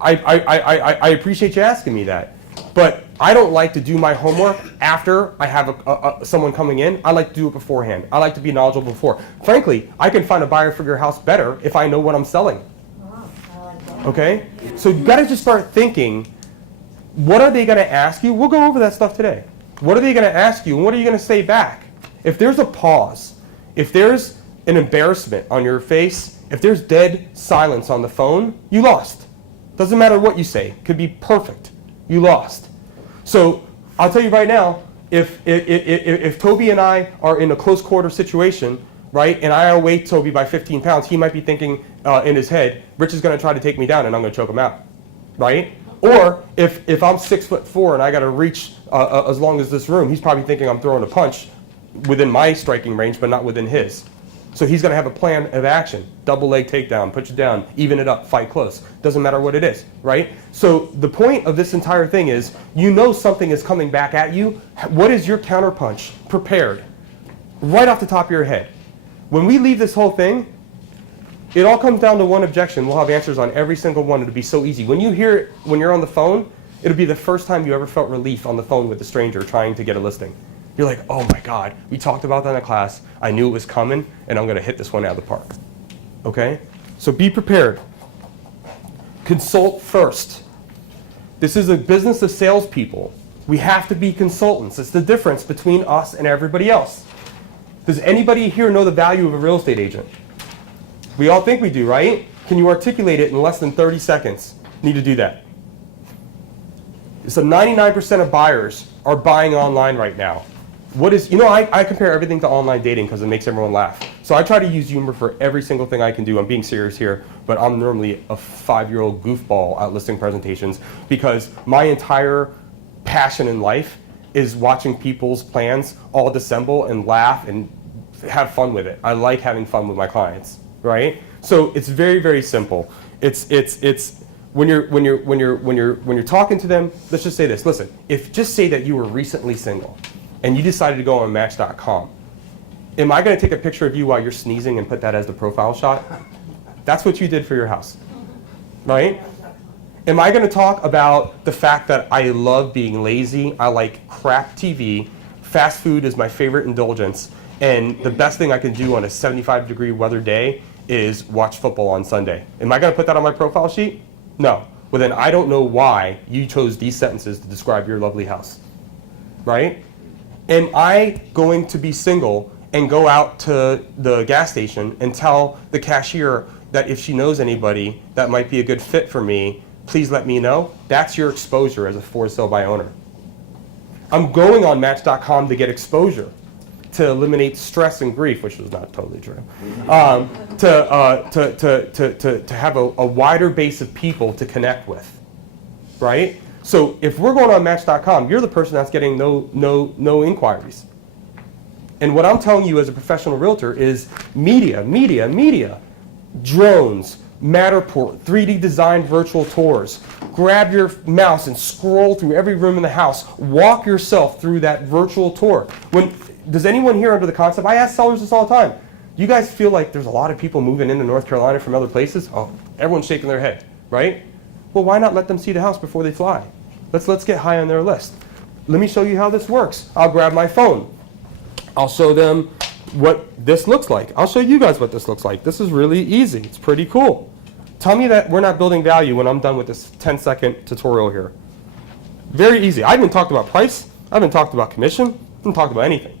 I appreciate you asking me that. But I don't like to do my homework after I have someone coming in. I like to do it beforehand. I like to be knowledgeable before. Frankly, I can find a buyer for your house better if I know what I'm selling. Okay? So you got to just start thinking what are they going to ask you? We'll go over that stuff today. What are they going to ask you, and what are you going to say back? If there's a pause, if there's an embarrassment on your face, if there's dead silence on the phone, you lost. Doesn't matter what you say. Could be perfect. You lost. So I'll tell you right now, if Toby and I are in a close quarter situation, right, and I outweigh Toby by 15 pounds, he might be thinking in his head, Rich is going to try to take me down and I'm going to choke him out, right? Or if I'm 6'4" and I got to reach as long as this room, he's probably thinking I'm throwing a punch within my striking range, but not within his. So he's going to have a plan of action. Double leg takedown, put you down, even it up, fight close. Doesn't matter what it is, right? So the point of this entire thing is, you know something is coming back at you. What is your counterpunch? Prepared. Right off the top of your head. When we leave this whole thing, it all comes down to one objection. We'll have answers on every single one. It'll be so easy. When you hear it, when you're on the phone, it'll be the first time you ever felt relief on the phone with a stranger trying to get a listing. You're like, oh my God, we talked about that in class. I knew it was coming, and I'm going to hit this one out of the park. Okay? So be prepared. Consult first. This is a business of salespeople. We have to be consultants. It's the difference between us and everybody else. Does anybody here know the value of a real estate agent? We all think we do, right? Can you articulate it in less than 30 seconds? Need to do that. So 99% of buyers are buying online right now. What is, I compare everything to online dating because it makes everyone laugh. So I try to use humor for every single thing I can do. I'm being serious here, but I'm normally a 5-year-old goofball at listing presentations because my entire passion in life is watching people's plans all dissemble and laugh and have fun with it. I like having fun with my clients, right? So it's very, very simple. It's when you're talking to them, let's just say this. Listen, just say that you were recently single and you decided to go on Match.com. Am I going to take a picture of you while you're sneezing and put that as the profile shot? That's what you did for your house, right? Am I going to talk about the fact that I love being lazy, I like crap TV, fast food is my favorite indulgence, and the best thing I can do on a 75-degree weather day is watch football on Sunday? Am I going to put that on my profile sheet? No. Well, then I don't know why you chose these sentences to describe your lovely house, right? Am I going to be single and go out to the gas station and tell the cashier that if she knows anybody that might be a good fit for me, please let me know? That's your exposure as a for sale by owner. I'm going on Match.com to get exposure, to eliminate stress and grief, which was not totally true, to have a wider base of people to connect with, right? So if we're going on Match.com, you're the person that's getting no inquiries. And what I'm telling you as a professional realtor is media, drones, Matterport, 3D designed virtual tours. Grab your mouse and scroll through every room in the house. Walk yourself through that virtual tour. Does anyone here under the concept? I ask sellers this all the time. You guys feel like there's a lot of people moving into North Carolina from other places? Oh, everyone's shaking their head, right? Well, why not let them see the house before they fly? Let's get high on their list. Let me show you how this works. I'll grab my phone. I'll show them what this looks like. I'll show you guys what this looks like. This is really easy. It's pretty cool. Tell me that we're not building value when I'm done with this 10-second tutorial here. Very easy. I haven't talked about price. I haven't talked about commission. I haven't talked about anything.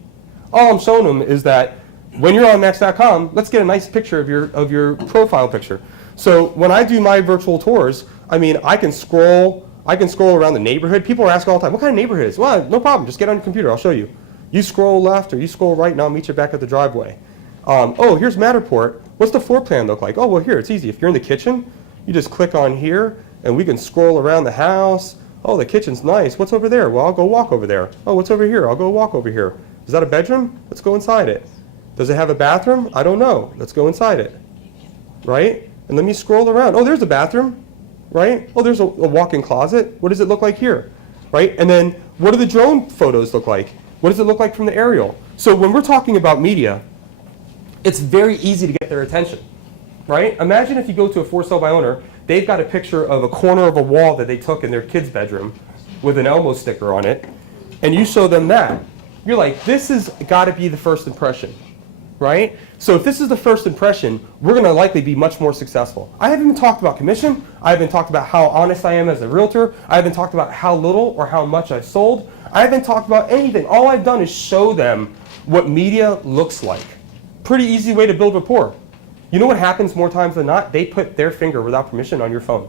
All I'm showing them is that when you're on Match.com, let's get a nice picture of your profile picture. So when I do my virtual tours, I can scroll around the neighborhood. People are asking all the time, what kind of neighborhood is it? Well, no problem. Just get on your computer. I'll show you. You scroll left or you scroll right, and I'll meet you back at the driveway. Oh, here's Matterport. What's the floor plan look like? Oh, well, here, it's easy. If you're in the kitchen, you just click on here, and we can scroll around the house. Oh, the kitchen's nice. What's over there? Well, I'll go walk over there. Oh, what's over here? I'll go walk over here. Is that a bedroom? Let's go inside it. Does it have a bathroom? I don't know. Let's go inside it. Right? And let me scroll around. Oh, there's a bathroom. Right? Oh, there's a walk-in closet. What does it look like here? Right? And then what do the drone photos look like? What does it look like from the aerial? So when we're talking about media, it's very easy to get their attention, right? Imagine if you go to a for sale by owner, they've got a picture of a corner of a wall that they took in their kid's bedroom with an Elmo sticker on it, and you show them that. You're like, this has got to be the first impression. right? So if this is the first impression, we're going to likely be much more successful. I haven't even talked about commission. I haven't talked about how honest I am as a realtor. I haven't talked about how little or how much I've sold. I haven't talked about anything. All I've done is show them what media looks like. Pretty easy way to build rapport. You know what happens more times than not? They put their finger without permission on your phone.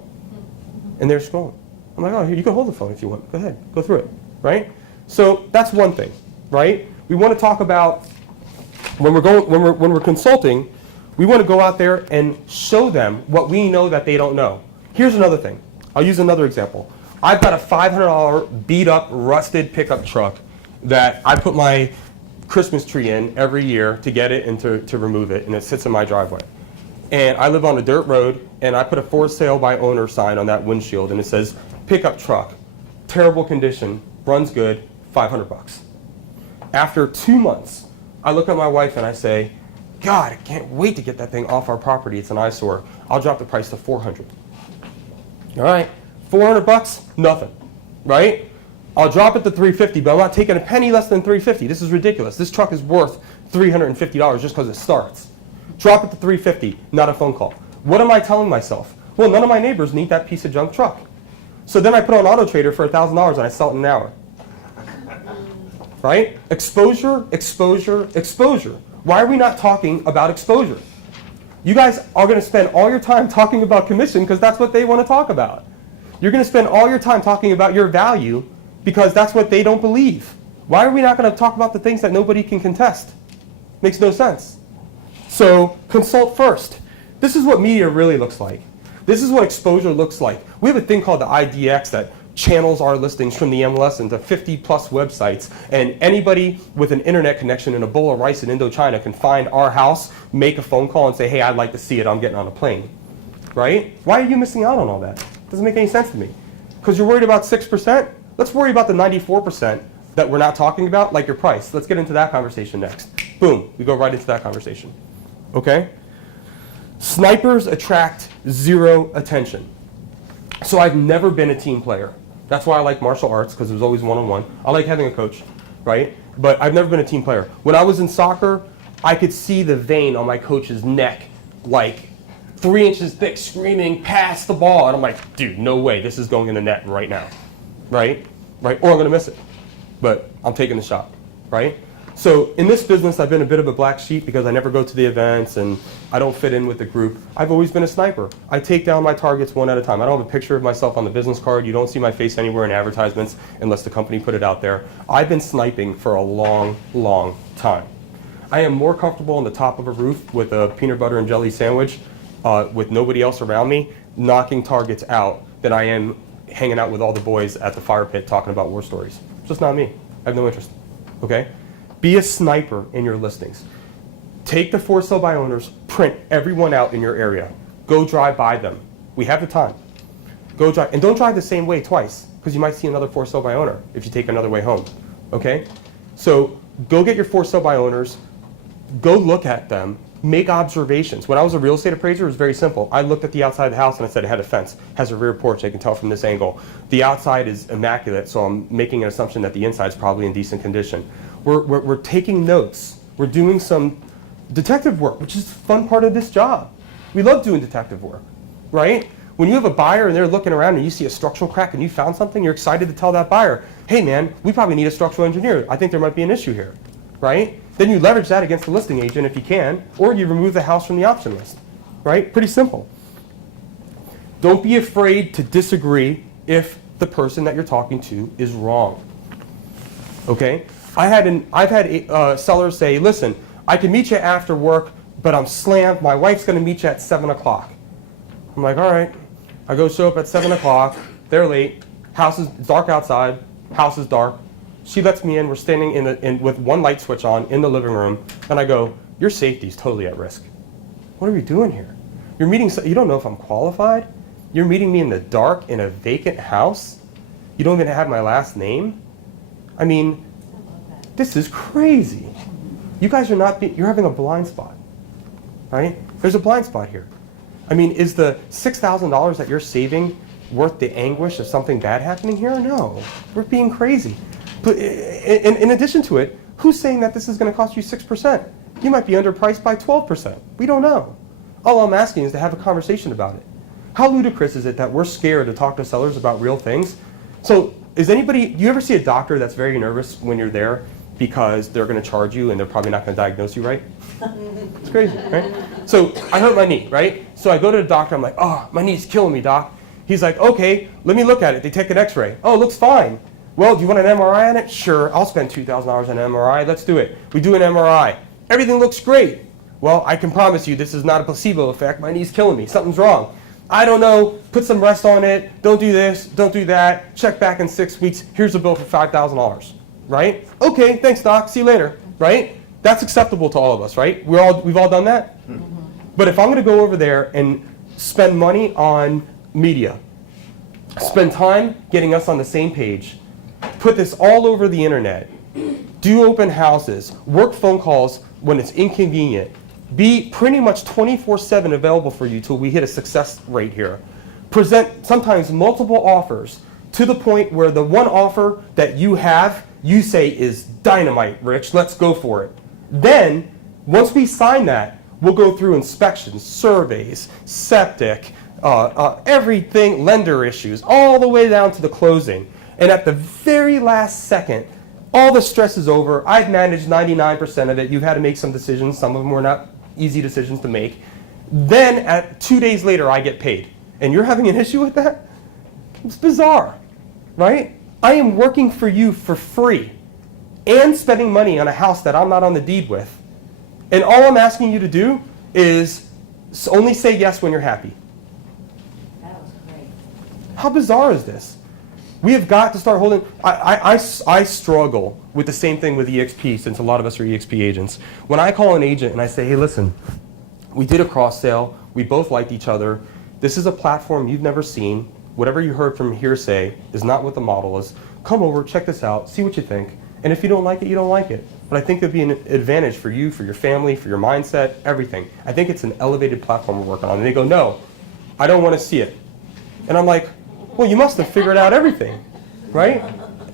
And they're scrolling. I'm like, oh, here, you can hold the phone if you want. Go ahead, go through it, right? So that's one thing, right? We want to talk about when we're consulting, we want to go out there and show them what we know that they don't know. Here's another thing. I'll use another example. I've got a $500 beat up, rusted pickup truck that I put my Christmas tree in every year to get it and to remove it, and it sits in my driveway. And I live on a dirt road, and I put a for sale by owner sign on that windshield, and it says, pickup truck, terrible condition, runs good, $500. After 2 months, I look at my wife and I say, God, I can't wait to get that thing off our property. It's an eyesore. I'll drop the price to $400. All right, $400, nothing, right? I'll drop it to $350, but I'm not taking a penny less than $350. This is ridiculous. This truck is worth $350 just because it starts. Drop it to $350, not a phone call. What am I telling myself? Well, none of my neighbors need that piece of junk truck. So then I put on Auto Trader for $1,000 and I sell it in an hour. Right? Exposure, exposure, exposure. Why are we not talking about exposure? You guys are going to spend all your time talking about commission because that's what they want to talk about. You're going to spend all your time talking about your value because that's what they don't believe. Why are we not going to talk about the things that nobody can contest? Makes no sense. So consult first. This is what media really looks like. This is what exposure looks like. We have a thing called the IDX that channels our listings from the MLS into 50-plus websites, and anybody with an internet connection and a bowl of rice in Indochina can find our house, make a phone call, and say, hey, I'd like to see it. I'm getting on a plane. Right? Why are you missing out on all that? Doesn't make any sense to me. Because you're worried about 6%? Let's worry about the 94% that we're not talking about, like your price. Let's get into that conversation next. Boom. We go right into that conversation. Okay? Snipers attract zero attention. So I've never been a team player. That's why I like martial arts, because it was always one-on-one. I like having a coach, right? But I've never been a team player. When I was in soccer, I could see the vein on my coach's neck, like 3 inches thick, screaming, pass the ball. And I'm like, dude, no way, this is going in the net right now, right? Right? Or I'm going to miss it. But I'm taking the shot, right? So in this business, I've been a bit of a black sheep because I never go to the events and I don't fit in with the group. I've always been a sniper. I take down my targets one at a time. I don't have a picture of myself on the business card. You don't see my face anywhere in advertisements unless the company put it out there. I've been sniping for a long, long time. I am more comfortable on the top of a roof with a peanut butter and jelly sandwich with nobody else around me, knocking targets out, than I am hanging out with all the boys at the fire pit talking about war stories. It's just not me. I have no interest. Okay? Be a sniper in your listings. Take the for sale by owners, print everyone out in your area. Go drive by them. We have the time. Go drive, and don't drive the same way twice, because you might see another for sale by owner if you take another way home. Okay? So go get your for sale by owners, go look at them, make observations. When I was a real estate appraiser, it was very simple. I looked at the outside of the house and I said it had a fence, has a rear porch, I can tell from this angle. The outside is immaculate, so I'm making an assumption that the inside is probably in decent condition. We're taking notes. We're doing some detective work, which is the fun part of this job. We love doing detective work, right? When you have a buyer and they're looking around and you see a structural crack and you found something, you're excited to tell that buyer, hey man, we probably need a structural engineer. I think there might be an issue here, right? Then you leverage that against the listing agent if you can, or you remove the house from the option list, right? Pretty simple. Don't be afraid to disagree if the person that you're talking to is wrong, okay? I've had sellers say, listen, I can meet you after work, but I'm slammed. My wife's going to meet you at 7 o'clock. I'm like, all right. I go show up at 7 o'clock. They're late. House is dark outside. House is dark. She lets me in. We're standing with one light switch on in the living room. And I go, your safety's totally at risk. What are we doing here? You're meeting, you don't know if I'm qualified? You're meeting me in the dark in a vacant house? You don't even have my last name? I mean, this is crazy. You guys are not, you're having a blind spot, right? There's a blind spot here. I mean, is the $6,000 that you're saving worth the anguish of something bad happening here? No, we're being crazy. But in addition to it, who's saying that this is going to cost you 6%? You might be underpriced by 12%. We don't know. All I'm asking is to have a conversation about it. How ludicrous is it that we're scared to talk to sellers about real things? So do you ever see a doctor that's very nervous when you're there because they're going to charge you and they're probably not going to diagnose you right? It's crazy, right? So I hurt my knee, right? So I go to the doctor, I'm like, oh, my knee's killing me, doc. He's like, okay, let me look at it. They take an x-ray. Oh, it looks fine. Well, do you want an MRI on it? Sure, I'll spend $2,000 on an MRI. Let's do it. We do an MRI. Everything looks great. Well, I can promise you this is not a placebo effect. My knee's killing me. Something's wrong. I don't know. Put some rest on it. Don't do this. Don't do that. Check back in 6 weeks. Here's a bill for $5,000. Right? Okay, thanks, doc. See you later. Right? That's acceptable to all of us, right? We've all done that? But if I'm going to go over there and spend money on media, spend time getting us on the same page, put this all over the internet, do open houses, work phone calls when it's inconvenient, be pretty much 24/7 available for you till we hit a success rate here, present sometimes multiple offers to the point where the one offer that you have, you say is dynamite, Rich, let's go for it. Then, once we sign that, we'll go through inspections, surveys, septic, everything, lender issues, all the way down to the closing. And at the very last second, all the stress is over. I've managed 99% of it. You've had to make some decisions. Some of them were not easy decisions to make. Then, 2 days later, I get paid. And you're having an issue with that? It's bizarre, right? I am working for you for free and spending money on a house that I'm not on the deed with. And all I'm asking you to do is only say yes when you're happy. That was great. How bizarre is this? We have got to start holding. I struggle with the same thing with EXP, since a lot of us are EXP agents. When I call an agent and I say, hey, listen, we did a cross sale. We both liked each other. This is a platform you've never seen. Whatever you heard from hearsay is not what the model is. Come over, check this out, see what you think. And if you don't like it, you don't like it. But I think it'd be an advantage for you, for your family, for your mindset, everything. I think it's an elevated platform we're working on. And they go, no, I don't want to see it. And I'm like, well, you must have figured out everything, right?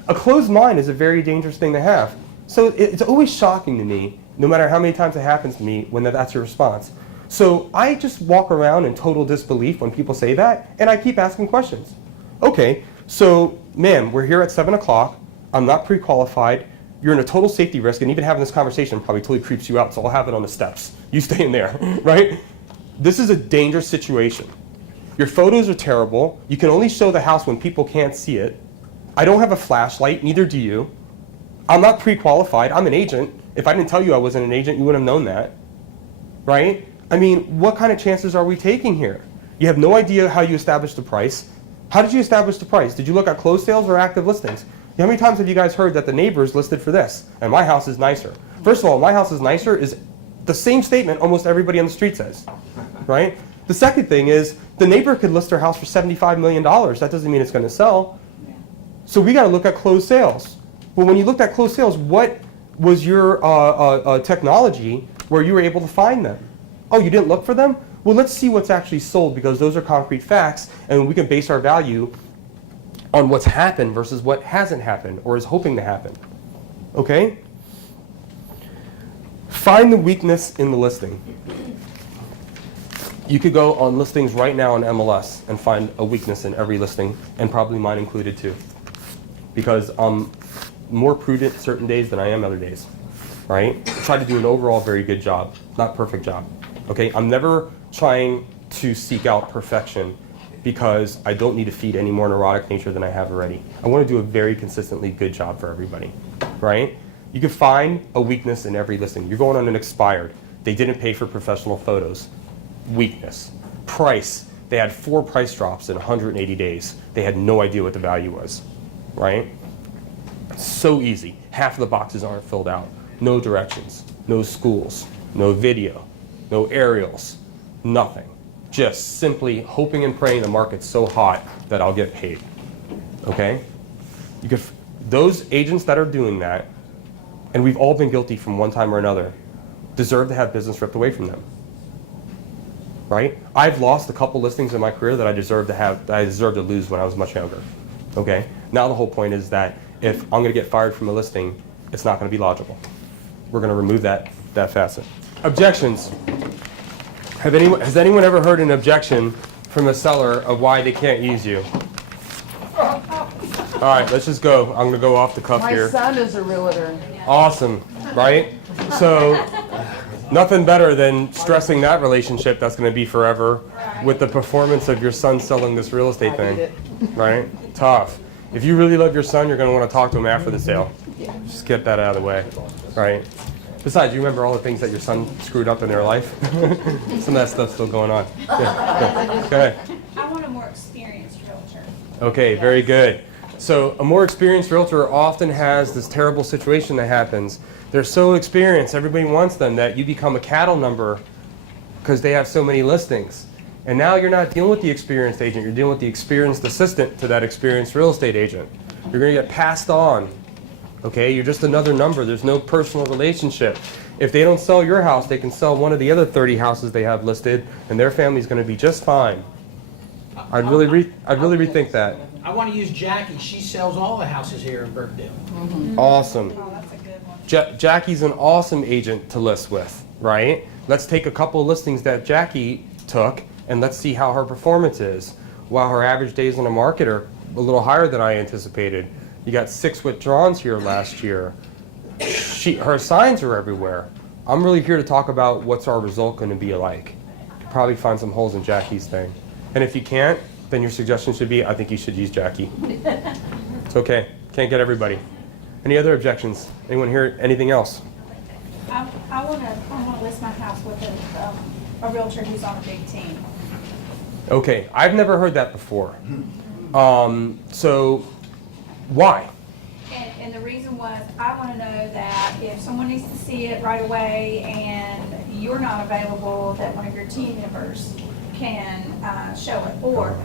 A closed mind is a very dangerous thing to have. So it's always shocking to me, no matter how many times it happens to me, when that's your response. So I just walk around in total disbelief when people say that, and I keep asking questions. Okay, so, ma'am, we're here at 7 o'clock. I'm not pre-qualified. You're in a total safety risk, and even having this conversation probably totally creeps you out, so I'll have it on the steps. You stay in there, right? This is a dangerous situation. Your photos are terrible. You can only show the house when people can't see it. I don't have a flashlight, neither do you. I'm not pre-qualified. I'm an agent. If I didn't tell you I wasn't an agent, you wouldn't have known that, right? I mean, what kind of chances are we taking here? You have no idea how you established the price. How did you establish the price? Did you look at closed sales or active listings? How many times have you guys heard that the neighbor's listed for this, and my house is nicer? First of all, my house is nicer is the same statement almost everybody on the street says, right? The second thing is the neighbor could list their house for $75 million. That doesn't mean it's going to sell. So we got to look at closed sales. Well, when you looked at closed sales, what was your technology where you were able to find them? Oh, you didn't look for them? Well, let's see what's actually sold, because those are concrete facts, and we can base our value on what's happened versus what hasn't happened or is hoping to happen. Okay? Find the weakness in the listing. You could go on listings right now on MLS and find a weakness in every listing, and probably mine included too. Because I'm more prudent certain days than I am other days, right? I try to do an overall very good job, not perfect job. Okay, I'm never trying to seek out perfection because I don't need to feed any more neurotic nature than I have already. I want to do a very consistently good job for everybody, right? You can find a weakness in every listing. You're going on an expired. They didn't pay for professional photos. Weakness. Price. They had 4 price drops in 180 days. They had no idea what the value was, right? So easy. Half of the boxes aren't filled out. No directions. No schools. No video. No aerials. Nothing. Just simply hoping and praying the market's so hot that I'll get paid. Okay? Those agents that are doing that, and we've all been guilty from one time or another, deserve to have business ripped away from them. Right? I've lost a couple listings in my career that I deserve to lose when I was much younger. Okay? Now the whole point is that if I'm going to get fired from a listing, it's not going to be logical. we're going to remove that facet. Objections. Has anyone ever heard an objection from a seller of why they can't use you? All right, let's just go. I'm going to go off the cuff here. My son is a realtor. Awesome, right? So nothing better than stressing that relationship that's going to be forever with the performance of your son selling this real estate thing, right? Tough. If you really love your son, you're going to want to talk to him after the sale. Just get that out of the way, right? Besides, you remember all the things that your son screwed up in their life? Some of that stuff's still going on. Yeah. Go ahead. I want a more experienced realtor. Okay, very good. So a more experienced realtor often has this terrible situation that happens. They're so experienced, everybody wants them, that you become a cattle number because they have so many listings. And now you're not dealing with the experienced agent, you're dealing with the experienced assistant to that experienced real estate agent. You're going to get passed on. Okay, you're just another number. There's no personal relationship. If they don't sell your house, they can sell one of the other 30 houses they have listed, and their family's going to be just fine. I'd really rethink that. I want to use Jackie. She sells all the houses here in Burkdale. Awesome. Oh, that's a good one. Jackie's an awesome agent to list with, right? Let's take a couple of listings that Jackie took, and let's see how her performance is. While her average days on the market are a little higher than I anticipated. You got 6 withdrawals here last year. Her signs are everywhere. I'm really here to talk about what's our result going to be like. You probably find some holes in Jackie's thing. And if you can't, then your suggestion should be, I think you should use Jackie. It's okay. Can't get everybody. Any other objections? Anyone hear anything else? I want to list my house with a realtor who's on a big team. Okay, I've never heard that before. So why? And the reason was, I want to know that if someone needs to see it right away and you're not available, that one of your team members can show it, or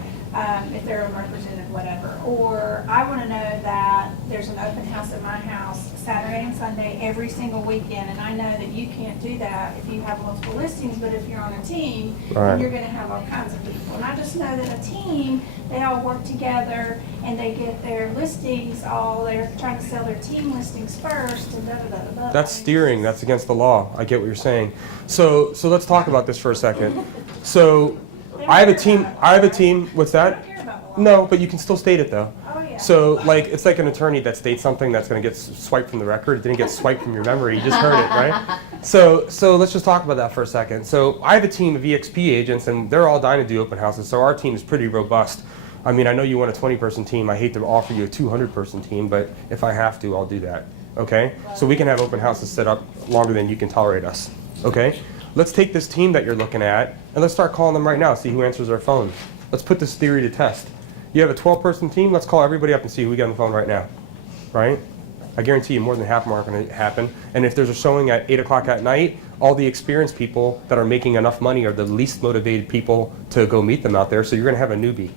if they're a representative, whatever. Or I want to know that there's an open house at my house Saturday and Sunday every single weekend, and I know that you can't do that if you have multiple listings, but if you're on a team, Right. then you're going to have all kinds of people. And I just know that a team, they all work together and they get their listings they're trying to sell their team listings first, and da-da-da-da-da. That's steering. That's against the law. I get what you're saying. So let's talk about this for a second. So I have a team. What's I that? don't care about the law. No, but you can still state it though. Oh, yeah. So like it's like an attorney that states something that's going to get swiped from the record. It didn't get swiped from your memory. You just heard it, right? So let's just talk about that for a second. So I have a team of EXP agents, and they're all dying to do open houses. So our team is pretty robust. I mean, I know you want a 20-person team. I hate to offer you a 200-person team, but if I have to, I'll do that. Okay? So we can have open houses set up longer than you can tolerate us. Okay? Let's take this team that you're looking at, and let's start calling them right now, see who answers their phone. Let's put this theory to test. You have a 12-person team, let's call everybody up and see who we got on the phone right now. Right? I guarantee you more than half of them aren't going to happen. And if there's a showing at 8 o'clock at night, all the experienced people that are making enough money are the least motivated people to go meet them out there, so you're going to have a newbie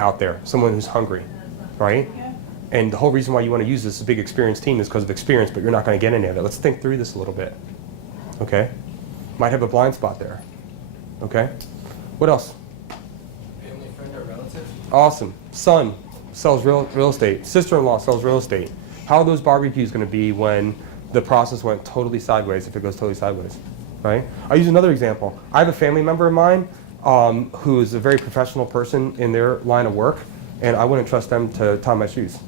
out there, someone who's hungry, right? Yeah. And the whole reason why you want to use this big experienced team is because of experience, but you're not going to get any of it. Let's think through this a little bit. Okay? Might have a blind spot there. Okay? What else? Family, friend, or relative? Awesome. Son sells real estate. Sister-in-law sells real estate. How are those barbecues going to be when the process went totally sideways, if it goes totally sideways, right? I'll use another example. I have a family member of mine who is a very professional person in their line of work, and I wouldn't trust them to tie my shoes.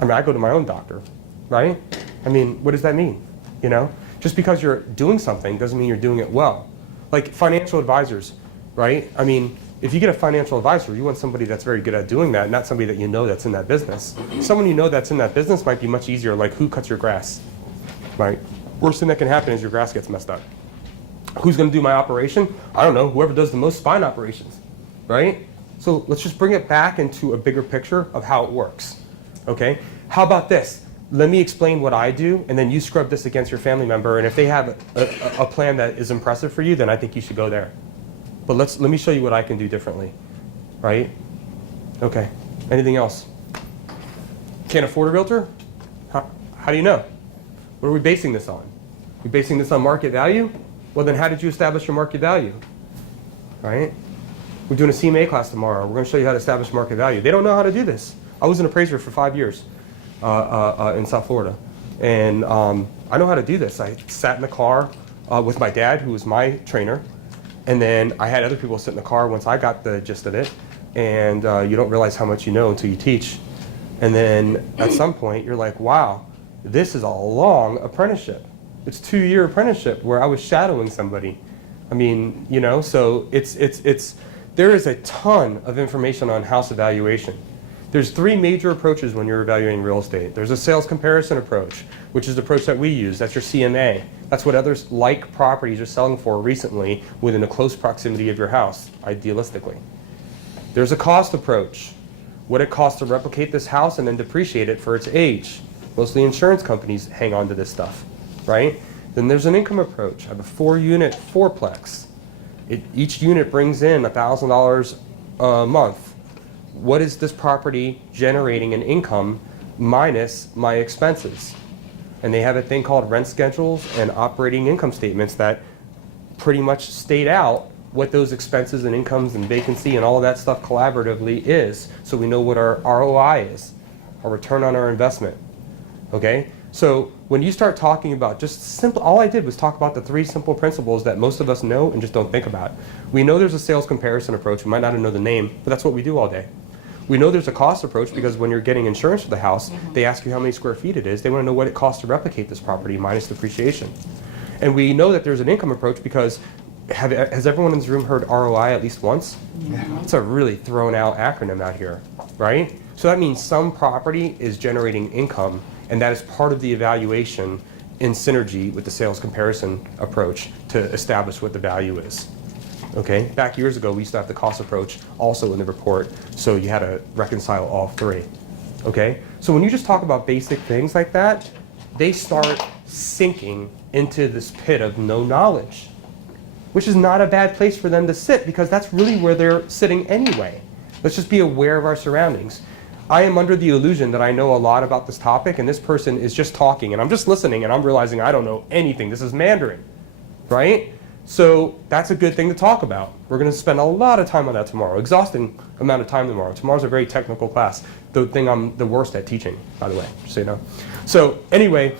I mean, I go to my own doctor, right? I mean, what does that mean, you know? Just because you're doing something doesn't mean you're doing it well. Like financial advisors, right? I mean, if you get a financial advisor, you want somebody that's very good at doing that, not somebody that you know that's in that business. Someone you know that's in that business might be much easier, like who cuts your grass, right? Worst thing that can happen is your grass gets messed up. Who's going to do my operation? I don't know, whoever does the most spine operations, right? So let's just bring it back into a bigger picture of how it works, okay? How about this? Let me explain what I do, and then you scrub this against your family member, and if they have a plan that is impressive for you, then I think you should go there. But let me show you what I can do differently, right? Okay, anything else? Can't afford a realtor? How do you know? What are we basing this on? We basing this on market value? Well, then how did you establish your market value, right? We're doing a CMA class tomorrow. We're going to show you how to establish market value. They don't know how to do this. I was an appraiser for 5 years in South Florida. And I know how to do this. I sat in the car with my dad, who was my trainer, and then I had other people sit in the car once I got the gist of it, and you don't realize how much you know until you teach. And then at some point, you're like, wow, this is a long apprenticeship. It's a 2-year apprenticeship where I was shadowing somebody. I mean, you know, so there is a ton of information on house evaluation. There's 3 major approaches when you're evaluating real estate. There's a sales comparison approach, which is the approach that we use. That's your CMA. That's what others like properties are selling for recently within a close proximity of your house, idealistically. There's a cost approach. What it costs to replicate this house and then depreciate it for its age. Mostly insurance companies hang on to this stuff, right? Then there's an income approach. I have a 4-unit fourplex. Each unit brings in $1,000 a month. What is this property generating in income minus my expenses? And they have a thing called rent schedules and operating income statements that pretty much state out what those expenses and incomes and vacancy and all of that stuff collaboratively is, so we know what our ROI is, our return on our investment. Okay? So when you start talking about just simple, all I did was talk about the 3 simple principles that most of us know and just don't think about. We know there's a sales comparison approach. We might not know the name, but that's what we do all day. We know there's a cost approach because when you're getting insurance for the house, they ask you how many square feet it is. They want to know what it costs to replicate this property minus depreciation. And we know that there's an income approach because has everyone in this room heard ROI at least once? It's a really thrown out acronym out here, right? So that means some property is generating income, and that is part of the evaluation in synergy with the sales comparison approach to establish what the value is. Okay, back years ago, we used to have the cost approach also in the report, so you had to reconcile all 3. Okay, so when you just talk about basic things like that, they start sinking into this pit of no knowledge, which is not a bad place for them to sit because that's really where they're sitting anyway. Let's just be aware of our surroundings. I am under the illusion that I know a lot about this topic, and this person is just talking, and I'm just listening, and I'm realizing I don't know anything. This is Mandarin, right? So that's a good thing to talk about. We're going to spend a lot of time on that tomorrow, exhausting amount of time tomorrow. Tomorrow's a very technical class, the thing I'm the worst at teaching, by the way, just so you know. So anyway,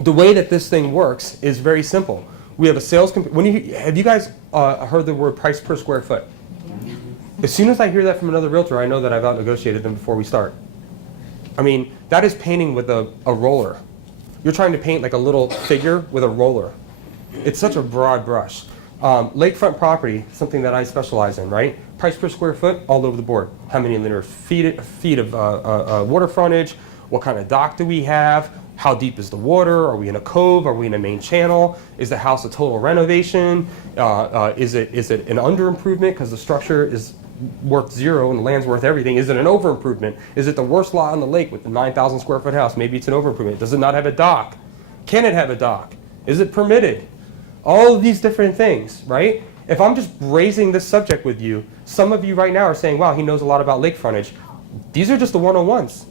the way that this thing works is very simple. We have a sales, have you guys heard the word price per square foot? As soon as I hear that from another realtor, I know that I've out-negotiated them before we start. I mean, that is painting with a roller. You're trying to paint like a little figure with a roller. It's such a broad brush. Lakefront property, something that I specialize in, right? Price per square foot, all over the board. How many linear feet of water frontage? What kind of dock do we have? How deep is the water? Are we in a cove? Are we in a main channel? Is the house a total renovation? Is it an under improvement because the structure is worth 0 and the land's worth everything? Is it an over improvement? Is it the worst lot on the lake with the 9,000 square foot house? Maybe it's an over improvement. Does it not have a dock? Can it have a dock? Is it permitted? All of these different things, right? If I'm just raising this subject with you, some of you right now are saying, wow, he knows a lot about lake frontage. These are just the 101s,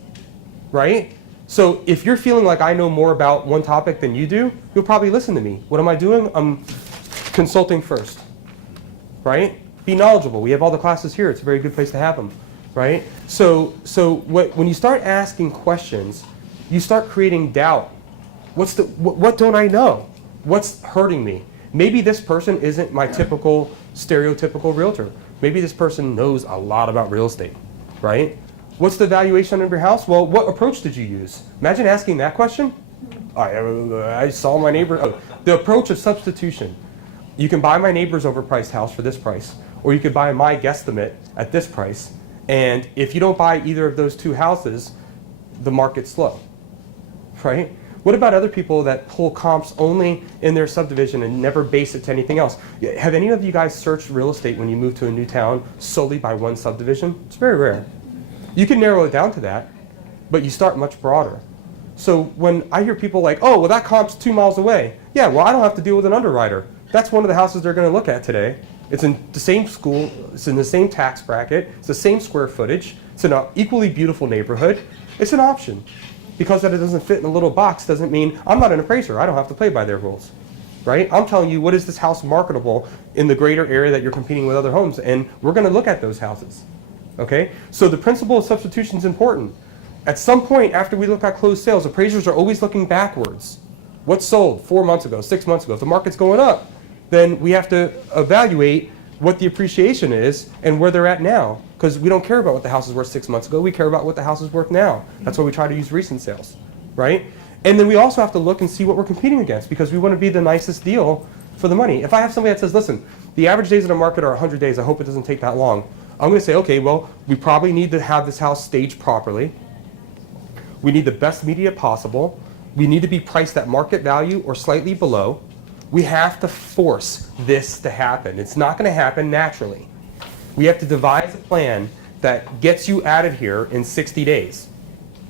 right? So if you're feeling like I know more about one topic than you do, you'll probably listen to me. What am I doing? I'm consulting first, right? Be knowledgeable. We have all the classes here. It's a very good place to have them, right? So when you start asking questions, you start creating doubt. What don't I know? What's hurting me? Maybe this person isn't my typical, stereotypical realtor. Maybe this person knows a lot about real estate, right? What's the valuation of your house? Well, what approach did you use? Imagine asking that question. I saw my neighbor. Oh, the approach of substitution. You can buy my neighbor's overpriced house for this price, or you could buy my guesstimate at this price. And if you don't buy either of those 2 houses, the market's slow, right? What about other people that pull comps only in their subdivision and never base it to anything else? Have any of you guys searched real estate when you move to a new town solely by one subdivision? It's very rare. You can narrow it down to that, but you start much broader. So when I hear people like, oh, well, that comp's 2 miles away. Yeah, well, I don't have to deal with an underwriter. That's one of the houses they're going to look at today. It's in the same school. It's in the same tax bracket. It's the same square footage. It's in an equally beautiful neighborhood. It's an option. Because that it doesn't fit in a little box doesn't mean I'm not an appraiser. I don't have to play by their rules, right? I'm telling you, what is this house marketable in the greater area that you're competing with other homes, and we're going to look at those houses, okay? So the principle of substitution is important. At some point after we look at closed sales, appraisers are always looking backwards. What's sold 4 months ago, 6 months ago? If the market's going up, then we have to evaluate what the appreciation is and where they're at now. Because we don't care about what the house is worth 6 months ago. We care about what the house is worth now. That's why we try to use recent sales, right? And then we also have to look and see what we're competing against, because we want to be the nicest deal for the money. If I have somebody that says, listen, the average days in the market are 100 days. I hope it doesn't take that long. I'm going to say, okay, well, we probably need to have this house staged properly. We need the best media possible. We need to be priced at market value or slightly below. We have to force this to happen. It's not going to happen naturally. We have to devise a plan that gets you out of here in 60 days,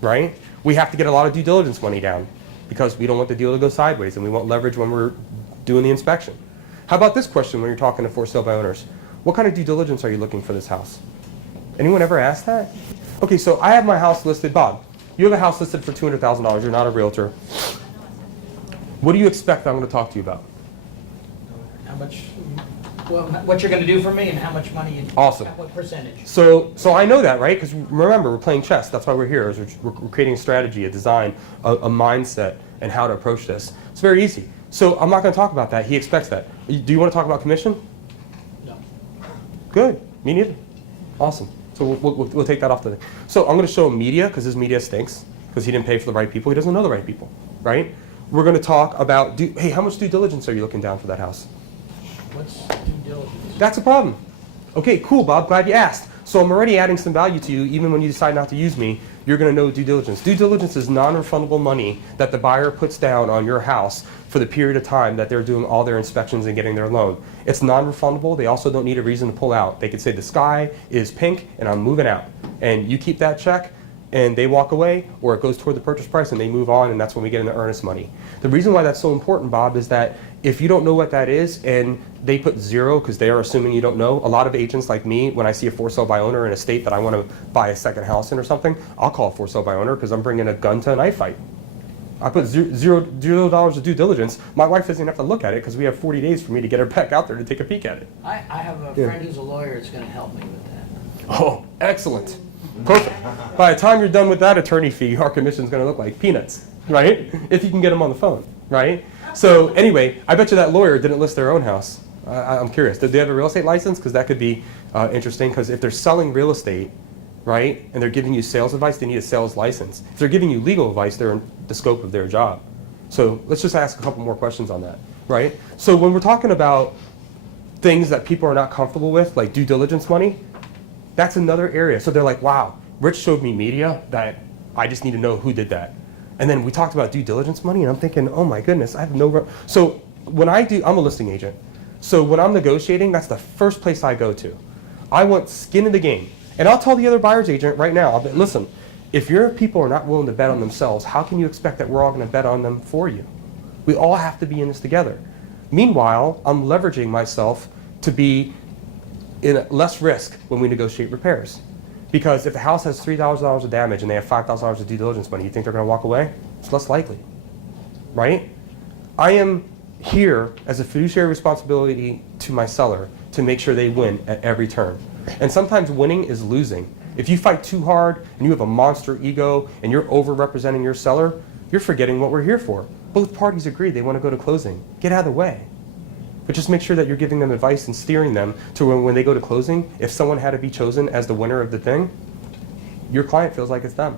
right? We have to get a lot of due diligence money down because we don't want the deal to go sideways, and we want leverage when we're doing the inspection. How about this question when you're talking to for sale by owners? What kind of due diligence are you looking for this house? Anyone ever asked that? Okay, so I have my house listed. Bob, you have a house listed for $200,000. You're not a realtor. What do you expect I'm going to talk to you about? How much, well, what you're gonna do for me and how much money you. Awesome. What percentage? So I know that, right? Because remember, we're playing chess. That's why we're here. Is we're creating a strategy, a design, a mindset, and how to approach this. It's very easy. So I'm not going to talk about that. He expects that. Do you want to talk about commission? No. Good. Me neither. Awesome. So we'll take that off the thing. So I'm going to show him media, because his media stinks, because he didn't pay for the right people. He doesn't know the right people, right? We're going to talk about, hey, how much due diligence are you looking down for that house? What's due diligence? That's a problem. Okay, cool, Bob. Glad you asked. So I'm already adding some value to you. Even when you decide not to use me, you're going to know due diligence. Due diligence is non-refundable money that the buyer puts down on your house for the period of time that they're doing all their inspections and getting their loan. It's non-refundable. They also don't need a reason to pull out. They could say the sky is pink and I'm moving out. And you keep that check and they walk away, or it goes toward the purchase price and they move on, and that's when we get into earnest money. The reason why that's so important, Bob, is that if you don't know what that is and they put zero because they are assuming you don't know, a lot of agents like me, when I see a for sale by owner in a state that I want to buy a second house in or something, I'll call a for sale by owner because I'm bringing a gun to a knife fight. I put $0 of due diligence. My wife doesn't have to look at it because we have 40 days for me to get her back out there to take a peek at it. I have a friend who's a lawyer that's gonna help me with that. Oh, excellent. Perfect. By the time you're done with that attorney fee, our commission's going to look like peanuts, right? If you can get them on the phone, right? So anyway, I bet you that lawyer didn't list their own house. I'm curious. Did they have a real estate license? Because that could be interesting, because if they're selling real estate, right, and they're giving you sales advice, they need a sales license. If they're giving you legal advice, they're in the scope of their job. So let's just ask a couple more questions on that, right? So when we're talking about things that people are not comfortable with, like due diligence money, that's another area. So they're like, wow, Rich showed me media that I just need to know who did that. And then we talked about due diligence money, and I'm thinking, oh my goodness, I have no... So when I'm a listing agent. So when I'm negotiating, that's the first place I go to. I want skin in the game. And I'll tell the other buyer's agent right now, listen, if your people are not willing to bet on themselves, how can you expect that we're all going to bet on them for you? We all have to be in this together. Meanwhile, I'm leveraging myself to be in less risk when we negotiate repairs. Because if the house has $3,000 of damage and they have $5,000 of due diligence money, you think they're going to walk away? It's less likely, right? I am here as a fiduciary responsibility to my seller to make sure they win at every turn. And sometimes winning is losing. If you fight too hard and you have a monster ego and you're over-representing your seller, you're forgetting what we're here for. Both parties agree they want to go to closing. Get out of the way. But just make sure that you're giving them advice and steering them to when they go to closing, if someone had to be chosen as the winner of the thing, your client feels like it's them.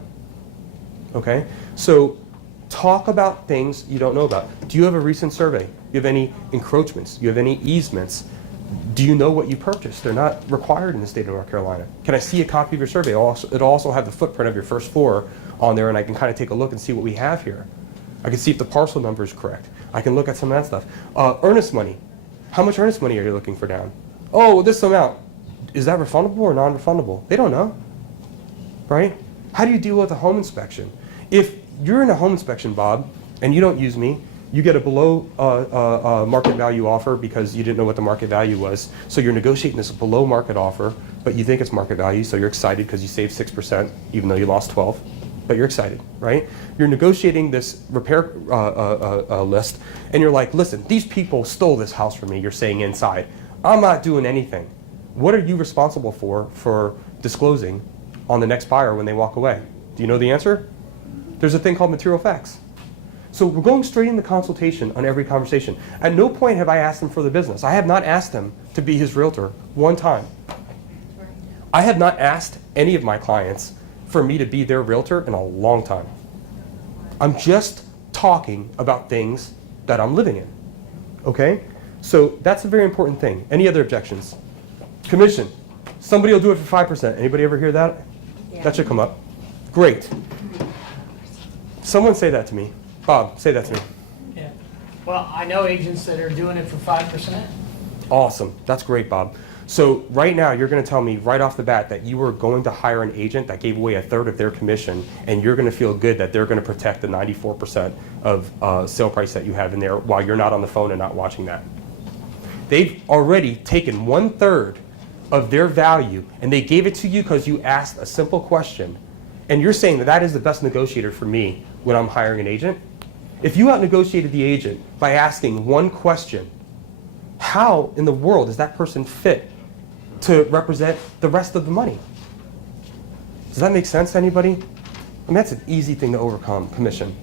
Okay? So talk about things you don't know about. Do you have a recent survey? Do you have any encroachments? Do you have any easements? Do you know what you purchased? They're not required in the state of North Carolina. Can I see a copy of your survey? It'll also have the footprint of your first floor on there, and I can kind of take a look and see what we have here. I can see if the parcel number is correct. I can look at some of that stuff. Earnest money. How much earnest money are you looking for down? Oh, this amount. Is that refundable or non-refundable? They don't know, right? How do you deal with a home inspection? If you're in a home inspection, Bob, and you don't use me, you get a below market value offer because you didn't know what the market value was. So you're negotiating this below market offer, but you think it's market value, so you're excited because you saved 6%, even though you lost 12. But you're excited, right? You're negotiating this repair list, and you're like, listen, these people stole this house from me, you're saying inside. I'm not doing anything. What are you responsible for disclosing on the next buyer when they walk away? Do you know the answer? There's a thing called material facts. So we're going straight into consultation on every conversation. At no point have I asked him for the business. I have not asked him to be his realtor one time. I have not asked any of my clients for me to be their realtor in a long time. I'm just talking about things that I'm living in, okay? So that's a very important thing. Any other objections? Commission. Somebody will do it for 5%. Anybody ever hear that? Yeah. That should come up. Great. Someone say that to me. Bob, say that to me. Yeah. Well, I know agents that are doing it for 5%. Awesome. That's great, Bob. So right now, you're going to tell me right off the bat that you were going to hire an agent that gave away a third of their commission, and you're going to feel good that they're going to protect the 94% of sale price that you have in there while you're not on the phone and not watching that. They've already taken 1/3 of their value, and they gave it to you because you asked a simple question, and you're saying that that is the best negotiator for me when I'm hiring an agent. If you out-negotiated the agent by asking one question, how in the world is that person fit to represent the rest of the money? Does that make sense to anybody? I mean, that's an easy thing to overcome, commission.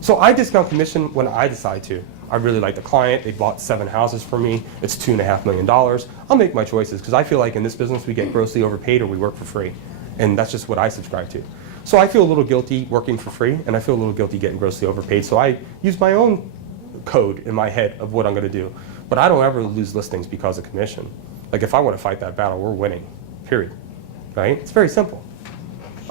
So I discount commission when I decide to. I really like the client. They bought 7 houses for me. It's $2.5 million. I'll make my choices because I feel like in this business we get grossly overpaid or we work for free. And that's just what I subscribe to. So I feel a little guilty working for free, and I feel a little guilty getting grossly overpaid. So I use my own code in my head of what I'm going to do. But I don't ever lose listings because of commission. Like if I want to fight that battle, we're winning, period. Right? It's very simple.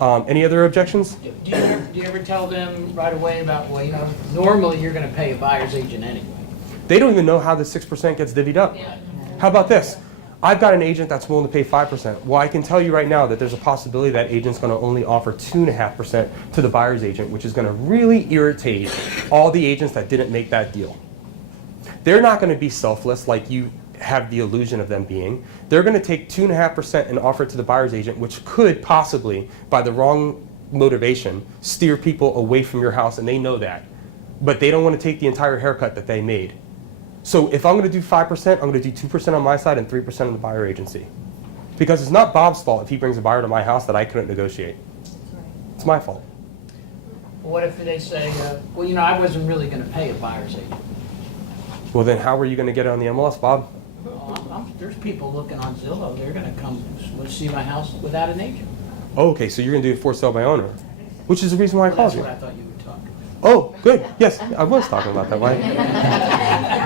Any other objections? Do you ever tell them right away about, well, you know, normally you're going to pay a buyer's agent anyway? They don't even know how the 6% gets divvied up. How about this? I've got an agent that's willing to pay 5%. Well, I can tell you right now that there's a possibility that agent's going to only offer 2.5% to the buyer's agent, which is going to really irritate all the agents that didn't make that deal. They're not going to be selfless like you have the illusion of them being. They're going to take 2.5% and offer it to the buyer's agent, which could possibly, by the wrong motivation, steer people away from your house, and they know that. But they don't want to take the entire haircut that they made. So if I'm going to do 5%, I'm going to do 2% on my side and 3% on the buyer agency. Because it's not Bob's fault if he brings a buyer to my house that I couldn't negotiate. It's my fault. What if they say, well, you know, I wasn't really going to pay a buyer's agent? Well, then how are you going to get it on the MLS, Bob? Well, there's people looking on Zillow. They're going to come see my house without an agent. Oh, okay, so you're going to do it for sale by owner, which is the reason why I called That's you. what I thought you were talking about. Oh, good. Yes, I was talking about that.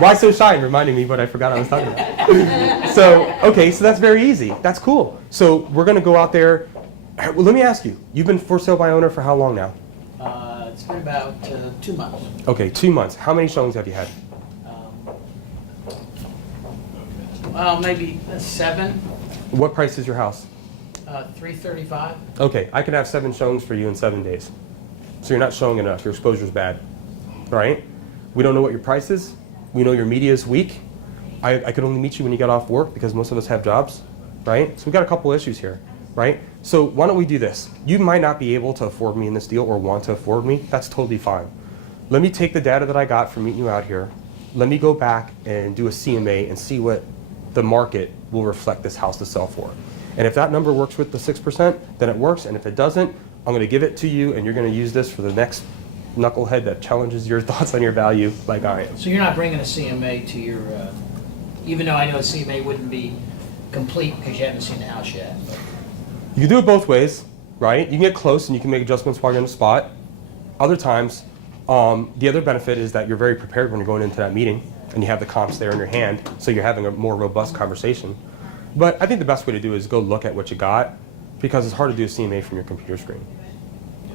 Why so shy and reminding me what I forgot I was talking about? So, okay, so that's very easy. That's cool. So we're going to go out there. Well, let me ask you. You've been for sale by owner for how long now? It's been about 2 months. Okay, 2 months. How many showings have you had? Well, maybe 7, What price is your house? $335. Okay, I can have 7 showings for you in 7 days. So you're not showing enough. Your exposure's bad, right? We don't know what your price is. We know your media is weak. I could only meet you when you get off work because most of us have jobs, right? So we got a couple issues here, right? So why don't we do this? You might not be able to afford me in this deal or want to afford me. That's totally fine. Let me take the data that I got from meeting you out here. Let me go back and do a CMA and see what the market will reflect this house to sell for. And if that number works with the 6%, then it works. And if it doesn't, I'm going to give it to you, and you're going to use this for the next knucklehead that challenges your thoughts on your value like I am. So you're not bringing a CMA to your, even though I know a CMA wouldn't be complete because you haven't seen the house yet. But. You can do it both ways, right? You can get close and you can make adjustments while you're on the spot. Other times, the other benefit is that you're very prepared when you're going into that meeting and you have the comps there in your hand, so you're having a more robust conversation. But I think the best way to do is go look at what you got, because it's hard to do a CMA from your computer screen.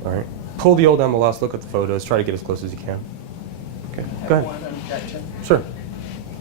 All right? Pull the old MLS, look at the photos, try to get as close as you can. Okay, go ahead. One objection. Sure.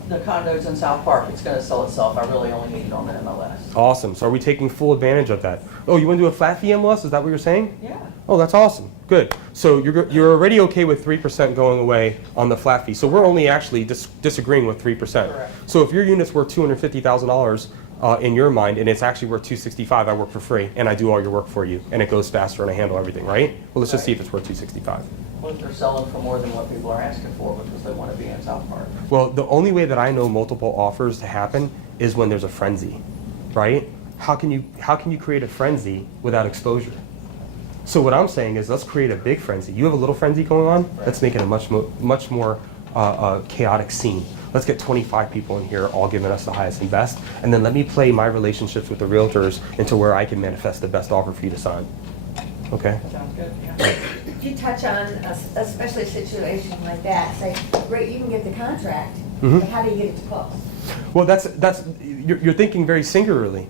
The condos in South Park, it's going to sell itself. I really only need it on the MLS. Awesome. So are we taking full advantage of that? Oh, you want to do a flat fee MLS? Is that what you're saying? Yeah. Oh, that's awesome. Good. So you're already okay with 3% going away on the flat fee. So we're only actually disagreeing with 3%. Correct. So if your unit's worth $250,000 in your mind, and it's actually worth $265,000, I work for free, and I do all your work for you, and it goes faster, and I handle everything, right? Well, let's just see if it's worth $265,000. What if they're selling for more than what people are asking for because they want to be in South Park? Well, the only way that I know multiple offers to happen is when there's a frenzy, right? How can you create a frenzy without exposure? So what I'm saying is let's create a big frenzy. You have a little frenzy going on. Let's make it a much more chaotic scene. Let's get 25 people in here all giving us the highest and best, and then let me play my relationships with the realtors into where I can manifest the best offer for you to sign. Okay? Sounds good, yeah. If you touch on, especially a situation like that, say, great, you can get the contract, Mhm. but how do you get it to close? Well, you're thinking very singularly.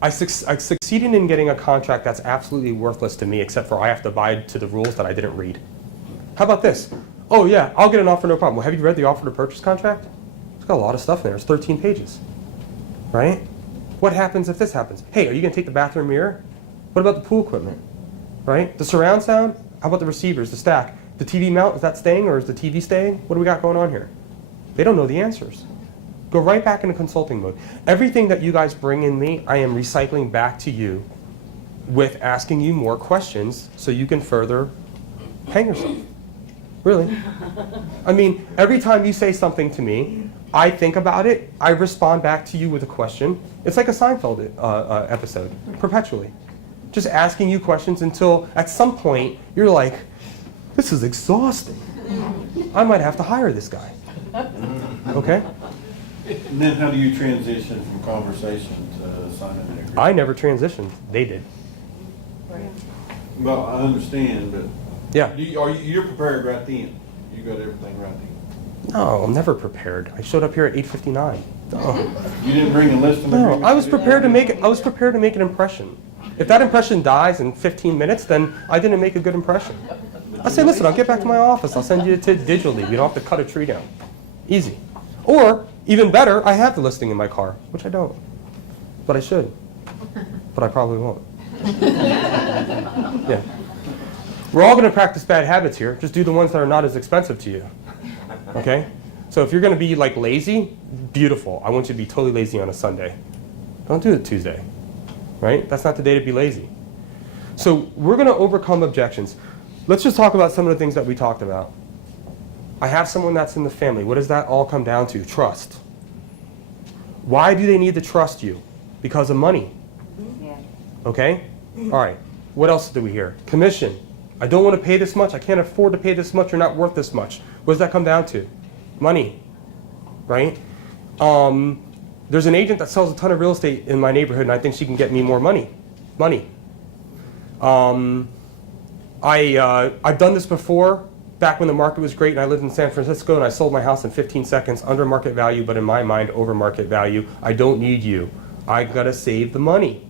I succeeded in getting a contract that's absolutely worthless to me, except for I have to abide to the rules that I didn't read. How about this? Oh yeah, I'll get an offer, no problem. Well, have you read the offer to purchase contract? It's got a lot of stuff in there. It's 13 pages, right? What happens if this happens? Hey, are you gonna take the bathroom mirror? What about the pool equipment, right? The surround sound? How about the receivers, the stack? The TV mount, is that staying or is the TV staying? What do we got going on here? They don't know the answers. Go right back into consulting mode. Everything that you guys bring in me, I am recycling back to you with asking you more questions so you can further hang yourself. Really. I mean, every time you say something to me, I think about it, I respond back to you with a question. It's like a Seinfeld episode, perpetually. Just asking you questions until at some point you're like, this is exhausting. I might have to hire this guy. Okay? And then how do you transition from conversation to signing an agreement? I never transitioned. They did. Well, I understand, but Yeah. you're prepared right then? You got everything right then? No, I'm never prepared. I showed up here at 8:59. No. You didn't bring a list of No, agreements? I was prepared to make an impression. If that impression dies in 15 minutes, then I didn't make a good impression. I say, listen, I'll get back to my office. I'll send you it digitally. We don't have to cut a tree down. Easy. Or, even better, I have the listing in my car, which I don't. But I should. But I probably won't. Yeah. We're all going to practice bad habits here. Just do the ones that are not as expensive to you. Okay? So if you're going to be like lazy, beautiful. I want you to be totally lazy on a Sunday. Don't do it Tuesday. Right? That's not the day to be lazy. So we're going to overcome objections. Let's just talk about some of the things that we talked about. I have someone that's in the family. What does that all come down to? Trust. Why do they need to trust you? Because of money. Yeah. Okay? All right. What else do we hear? Commission. I don't want to pay this much. I can't afford to pay this much. You're not worth this much. What does that come down to? Money. Right? There's an agent that sells a ton of real estate in my neighborhood, and I think she can get me more money. Money. I've done this before, back when the market was great, and I lived in San Francisco, and I sold my house in 15 seconds, under market value, but in my mind, over market value. I don't need you. I gotta save the money.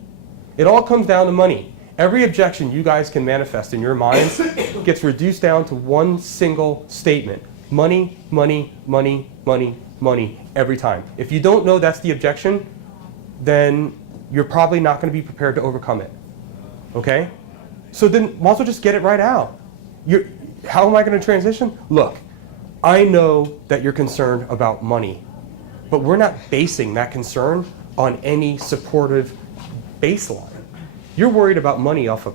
It all comes down to money. Every objection you guys can manifest in your minds gets reduced down to one single statement. Money, money, money, money, money, every time. If you don't know that's the objection, then you're probably not going to be prepared to overcome it. Okay? So then, might as well just get it right out. How am I going to transition? Look, I know that you're concerned about money, but we're not basing that concern on any supportive baseline. You're worried about money off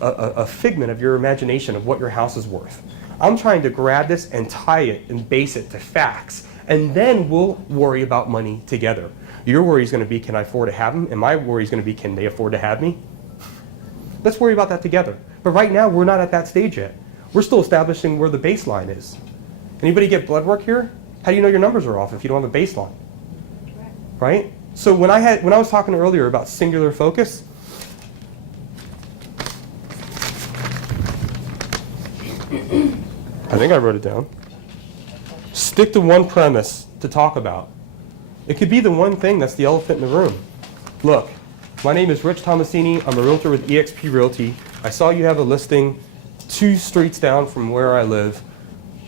a figment of your imagination of what your house is worth. I'm trying to grab this and tie it and base it to facts, and then we'll worry about money together. Your worry is going to be, can I afford to have them? And my worry is going to be, can they afford to have me? Let's worry about that together. But right now, we're not at that stage yet. We're still establishing where the baseline is. Anybody get blood work here? How do you know your numbers are off if you don't have a baseline? Right? So when I was talking earlier about singular focus, I think I wrote it down. Stick to one premise to talk about. It could be the one thing that's the elephant in the room. Look, my name is Rich Tomasini. I'm a realtor with eXp Realty. I saw you have a listing 2 streets down from where I live.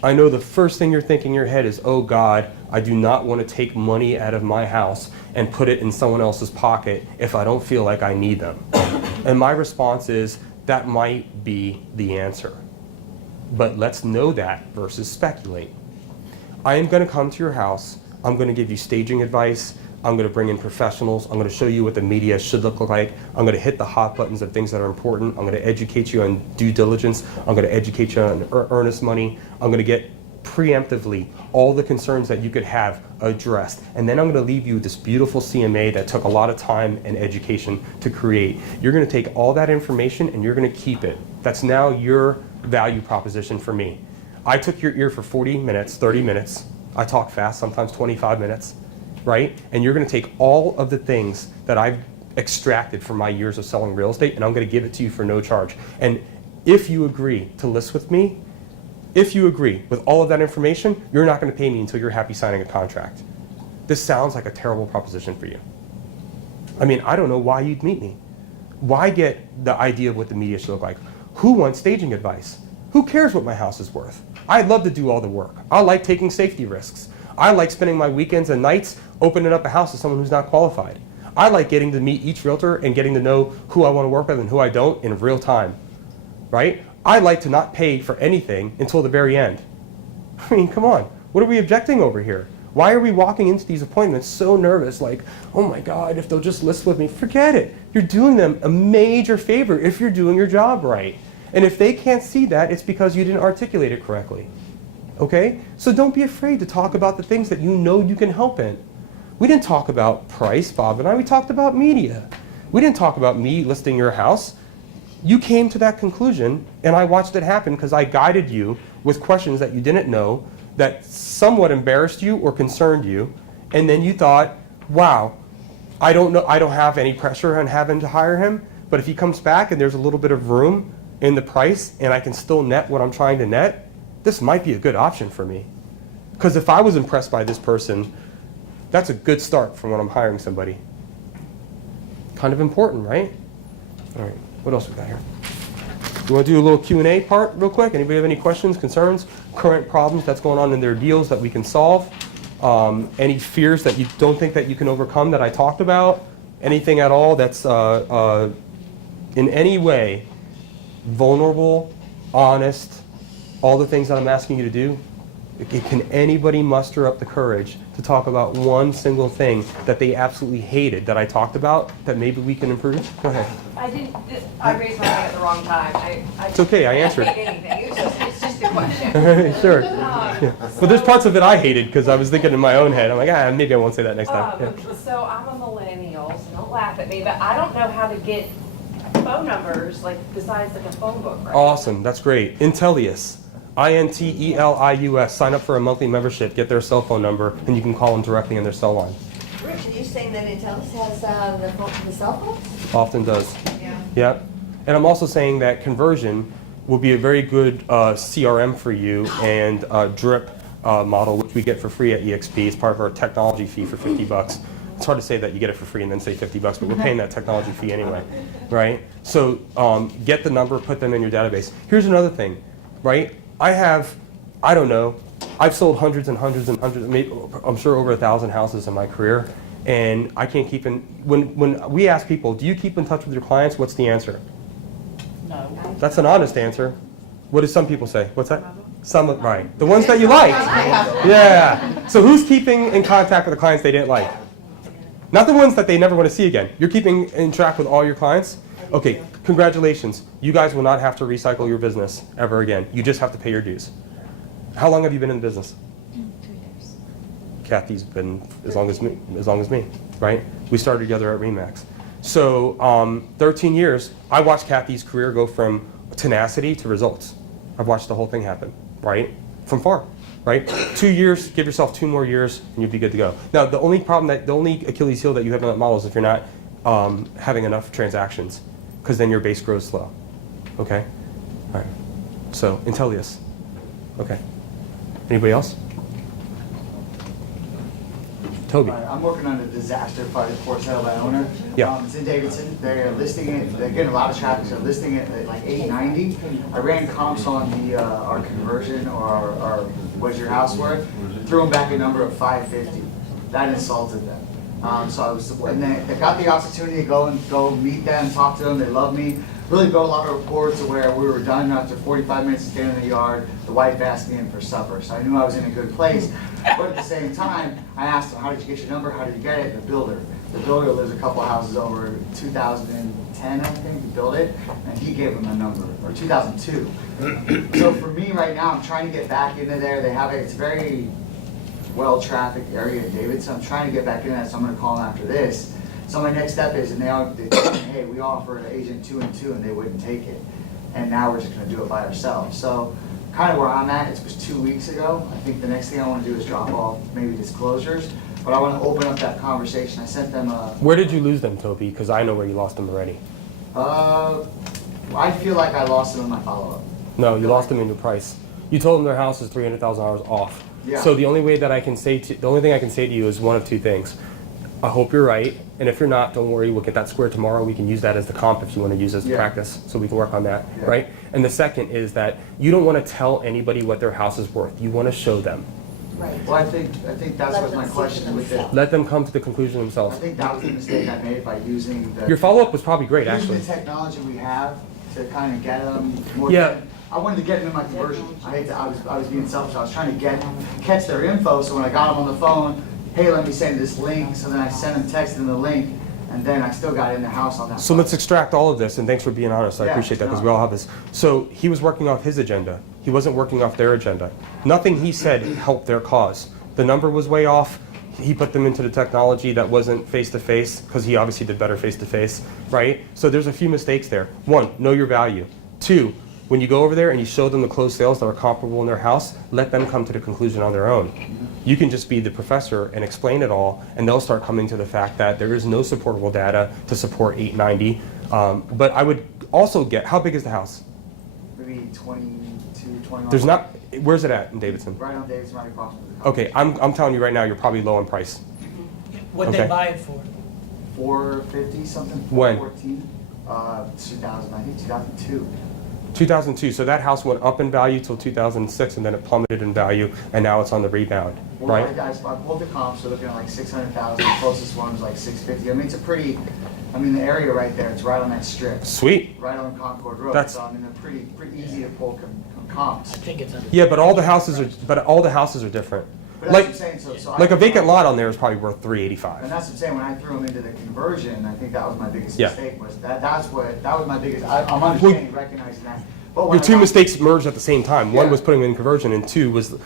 I know the first thing you're thinking in your head is, oh God, I do not want to take money out of my house and put it in someone else's pocket if I don't feel like I need them. And my response is, that might be the answer. But let's know that versus speculate. I am going to come to your house. I'm going to give you staging advice. I'm going to bring in professionals. I'm going to show you what the media should look like. I'm going to hit the hot buttons of things that are important. I'm going to educate you on due diligence. I'm going to educate you on earnest money. I'm going to get preemptively all the concerns that you could have addressed. And then I'm going to leave you with this beautiful CMA that took a lot of time and education to create. You're going to take all that information and you're going to keep it. That's now your value proposition for me. I took your ear for 40 minutes, 30 minutes. I talk fast, sometimes 25 minutes, right? And you're going to take all of the things that I've extracted from my years of selling real estate, and I'm going to give it to you for no charge. And if you agree to list with me, if you agree with all of that information, you're not going to pay me until you're happy signing a contract. This sounds like a terrible proposition for you. I mean, I don't know why you'd meet me. Why get the idea of what the media should look like? Who wants staging advice? Who cares what my house is worth? I'd love to do all the work. I like taking safety risks. I like spending my weekends and nights opening up a house to someone who's not qualified. I like getting to meet each realtor and getting to know who I want to work with and who I don't in real time, right? I like to not pay for anything until the very end. I mean, come on. What are we objecting over here? Why are we walking into these appointments so nervous, like, oh my God, if they'll just list with me? Forget it. You're doing them a major favor if you're doing your job right. And if they can't see that, it's because you didn't articulate it correctly. Okay? So don't be afraid to talk about the things that you know you can help in. We didn't talk about price, Bob and I. We talked about media. We didn't talk about me listing your house. You came to that conclusion, and I watched it happen because I guided you with questions that you didn't know, that somewhat embarrassed you or concerned you, and then you thought, wow, I don't have any pressure on having to hire him, but if he comes back and there's a little bit of room in the price and I can still net what I'm trying to net, this might be a good option for me. Because if I was impressed by this person, that's a good start from when I'm hiring somebody. Kind of important, right? All right, what else we got here? You want to do a little Q&A part real quick? Anybody have any questions, concerns, current problems that's going on in their deals that we can solve? Any fears that you don't think that you can overcome that I talked about? Anything at all that's in any way vulnerable, honest, all the things that I'm asking you to do? Can anybody muster up the courage to talk about one single thing that they absolutely hated that I talked about that maybe we can improve? Go ahead. I raised my hand at the wrong time. It's okay, I answered. Anything. It's just a question. Sure. Yeah. But there's parts of it I hated because I was thinking in my own head. I'm like, maybe I won't say that next time. Yeah. So I'm a millennial, so don't laugh at me, but I don't know how to get phone numbers, like, besides like a phone book, right? Awesome, that's great. Intelius. INTELIUS. Sign up for a monthly membership, get their cell phone number, and you can call them directly on their cell line. Rich, are you saying that Intellis has the cell phones? Often does. Yeah. Yep. And I'm also saying that conversion will be a very good CRM for you, and drip model, which we get for free at EXP. It's part of our technology fee for $50. It's hard to say that you get it for free and then say $50, but we're paying that technology fee anyway, right? So get the number, put them in your database. Here's another thing, right? I don't know, I've sold hundreds and hundreds and hundreds, maybe, I'm sure over 1,000 houses in my career, and I can't keep in, when we ask people, do you keep in touch with your clients, what's the answer? No. That's an honest answer. What do some people say? What's that? Some, right. The ones that you like. Yeah. So who's keeping in contact with the clients they didn't like? Not the ones that they never want to see again. You're keeping in track with all your clients? Okay, congratulations. You guys will not have to recycle your business ever again. You just have to pay your dues. How long have you been in the business? 2 years. Kathy's been as long as me, right? We started together at RE/MAX. So 13 years, I watched Kathy's career go from tenacity to results. I've watched the whole thing happen, right? From far, right? 2 years, give yourself 2 more years, and you'll be good to go. Now, the only Achilles heel that you have in that model is if you're not having enough transactions, because then your base grows slow. Okay? All right. So, Intelius. Okay. Anybody else? Toby. I'm working on a disaster project for sale by owner. Yeah. It's in Davidson. They're listing it. They're getting a lot of traffic. So listing it at like 890. I ran comps on the our conversion or our what's your house worth. Threw them back a number of 550. That insulted them. So I was, and then I got the opportunity to go meet them, talk to them. They love me. Really built a lot of rapport to where we were done after 45 minutes of standing in the yard. The wife asked me in for supper, so I knew I was in a good place. But at the same time, I asked them, how did you get your number? How did you get it? The builder. The builder lives a couple houses over 2010, I think, he built it, and he gave them a number, or 2002. So for me right now, I'm trying to get back into there. They have it's a very well-trafficked area in Davidson. I'm trying to get back in that, so I'm going to call them after this. So my next step is, and they told me, hey, we offer an agent 2 and 2, and they wouldn't take it. and now we're just gonna do it by ourselves. So kind of where I'm at, it was 2 weeks ago. I think the next thing I wanna do is drop off maybe disclosures, but I wanna open up that conversation. I sent them a, Where did you lose them, Toby? Because I know where you lost them already. I feel like I lost them in my follow-up. No, you lost them in your price. You told them their house is $300,000 off. Yeah. So the only thing I can say to you is one of two things. I hope you're right, and if you're not, don't worry. We'll get that square tomorrow. We can use that as the comp if you want to use it as Yeah. practice, so we can work on that, Yeah. right? And the second is that you don't want to tell anybody what their house is worth. You want to show them. Right. Well, I think that's Let what them my see for question with it. themselves. Let them come to the conclusion I themselves. think that was the mistake I made by using the. Your follow-up was probably great, Using actually. the technology we have to kind of get them more. Yeah. I wanted to get them in my conversion. I was being selfish. I was trying to catch their info, so when I got them on the phone, hey, let me send this link. So then I sent them, texted them the link, and then I still got in the house on that. So let's extract all of this, and thanks for being honest. I Yeah, appreciate that because no. we all have this. So he was working off his agenda. He wasn't working off their agenda. Nothing he said helped their cause. The number was way off. He put them into the technology that wasn't face-to-face because he obviously did better face-to-face, right? So there's a few mistakes there. One, know your value. Two, when you go over there and you show them the closed sales that are comparable in their house, let them come to the conclusion on their own. You can just be the professor and explain it all, and they'll start coming to the fact that there is no supportable data to support 890. But I would also get, how big is the house? Maybe 22, 21. There's not, where's it at in Davidson? Right on Davidson, right across from the. Okay, I'm telling you right now, you're probably low on price. What'd Okay. they buy it for? 450 something. When? 414. 2000, I think 2002. 2002, so that house went up in value till 2006, and then it plummeted in value, and now it's on the rebound, Well, right? I pulled the comps, so looking at like 600,000. The closest one was like 650. I mean, it's a pretty. I mean, the area right there, it's right on that strip. Sweet. Right on Concord Road. That's- So I mean, they're pretty easy to pull comps. I think it's under. Yeah, but all the houses are different. But that's Like, what I'm saying. So like I a vacant lot on there is probably worth And $385. that's what I'm saying. When I threw them into the conversion, I think that was my biggest Yeah. mistake. That was my biggest. I'm understanding, recognizing that. But when Your I two got- mistakes merged at the same time. One Yeah. was putting them in conversion, and two was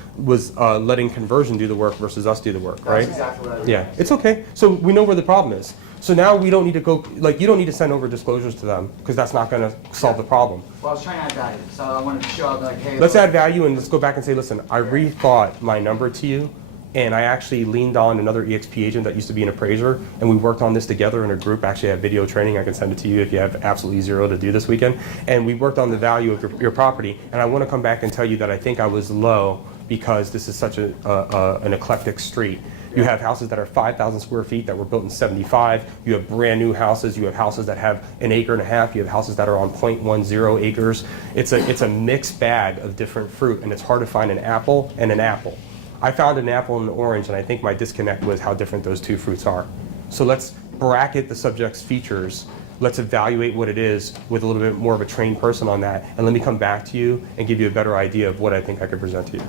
letting conversion do the work versus us do the work, That's right? exactly what I Yeah, it's okay. So we know where the problem is. So now we don't need to go, like, you don't need to send over disclosures to them because that's not going to solve the problem. Well, I was trying to add value, so I wanted to show up like, hey. Let's look. add value and let's go back and say, listen, I rethought my number to you, and I actually leaned on another EXP agent that used to be an appraiser, and we worked on this together in a group. Actually, I have video training. I can send it to you if you have absolutely zero to do this weekend. And we worked on the value of your property, and I want to come back and tell you that I think I was low because this is such an eclectic street. You have houses that are 5,000 square feet that were built in 75. You have brand new houses. You have houses that have an acre and a half. You have houses that are on 0.10 acres. It's a mixed bag of different fruit, and it's hard to find an apple and an apple. I found an apple and an orange, and I think my disconnect was how different those two fruits are. So let's bracket the subject's features. Let's evaluate what it is with a little bit more of a trained person on that, and let me come back to you and give you a better idea of what I think I could present to you.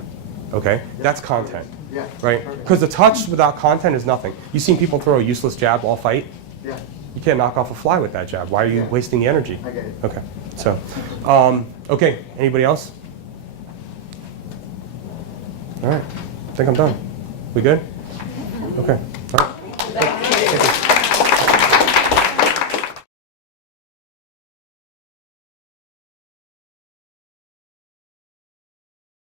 Okay? That's content. Yeah. Right? Perfect. Because the touch without content is nothing. You've seen people throw a useless jab all fight. Yeah, You can't knock off a fly with that jab. Why are you Yeah. wasting the energy? I get it. Okay. So, okay. Anybody else? All right. I think I'm done. We good? Okay.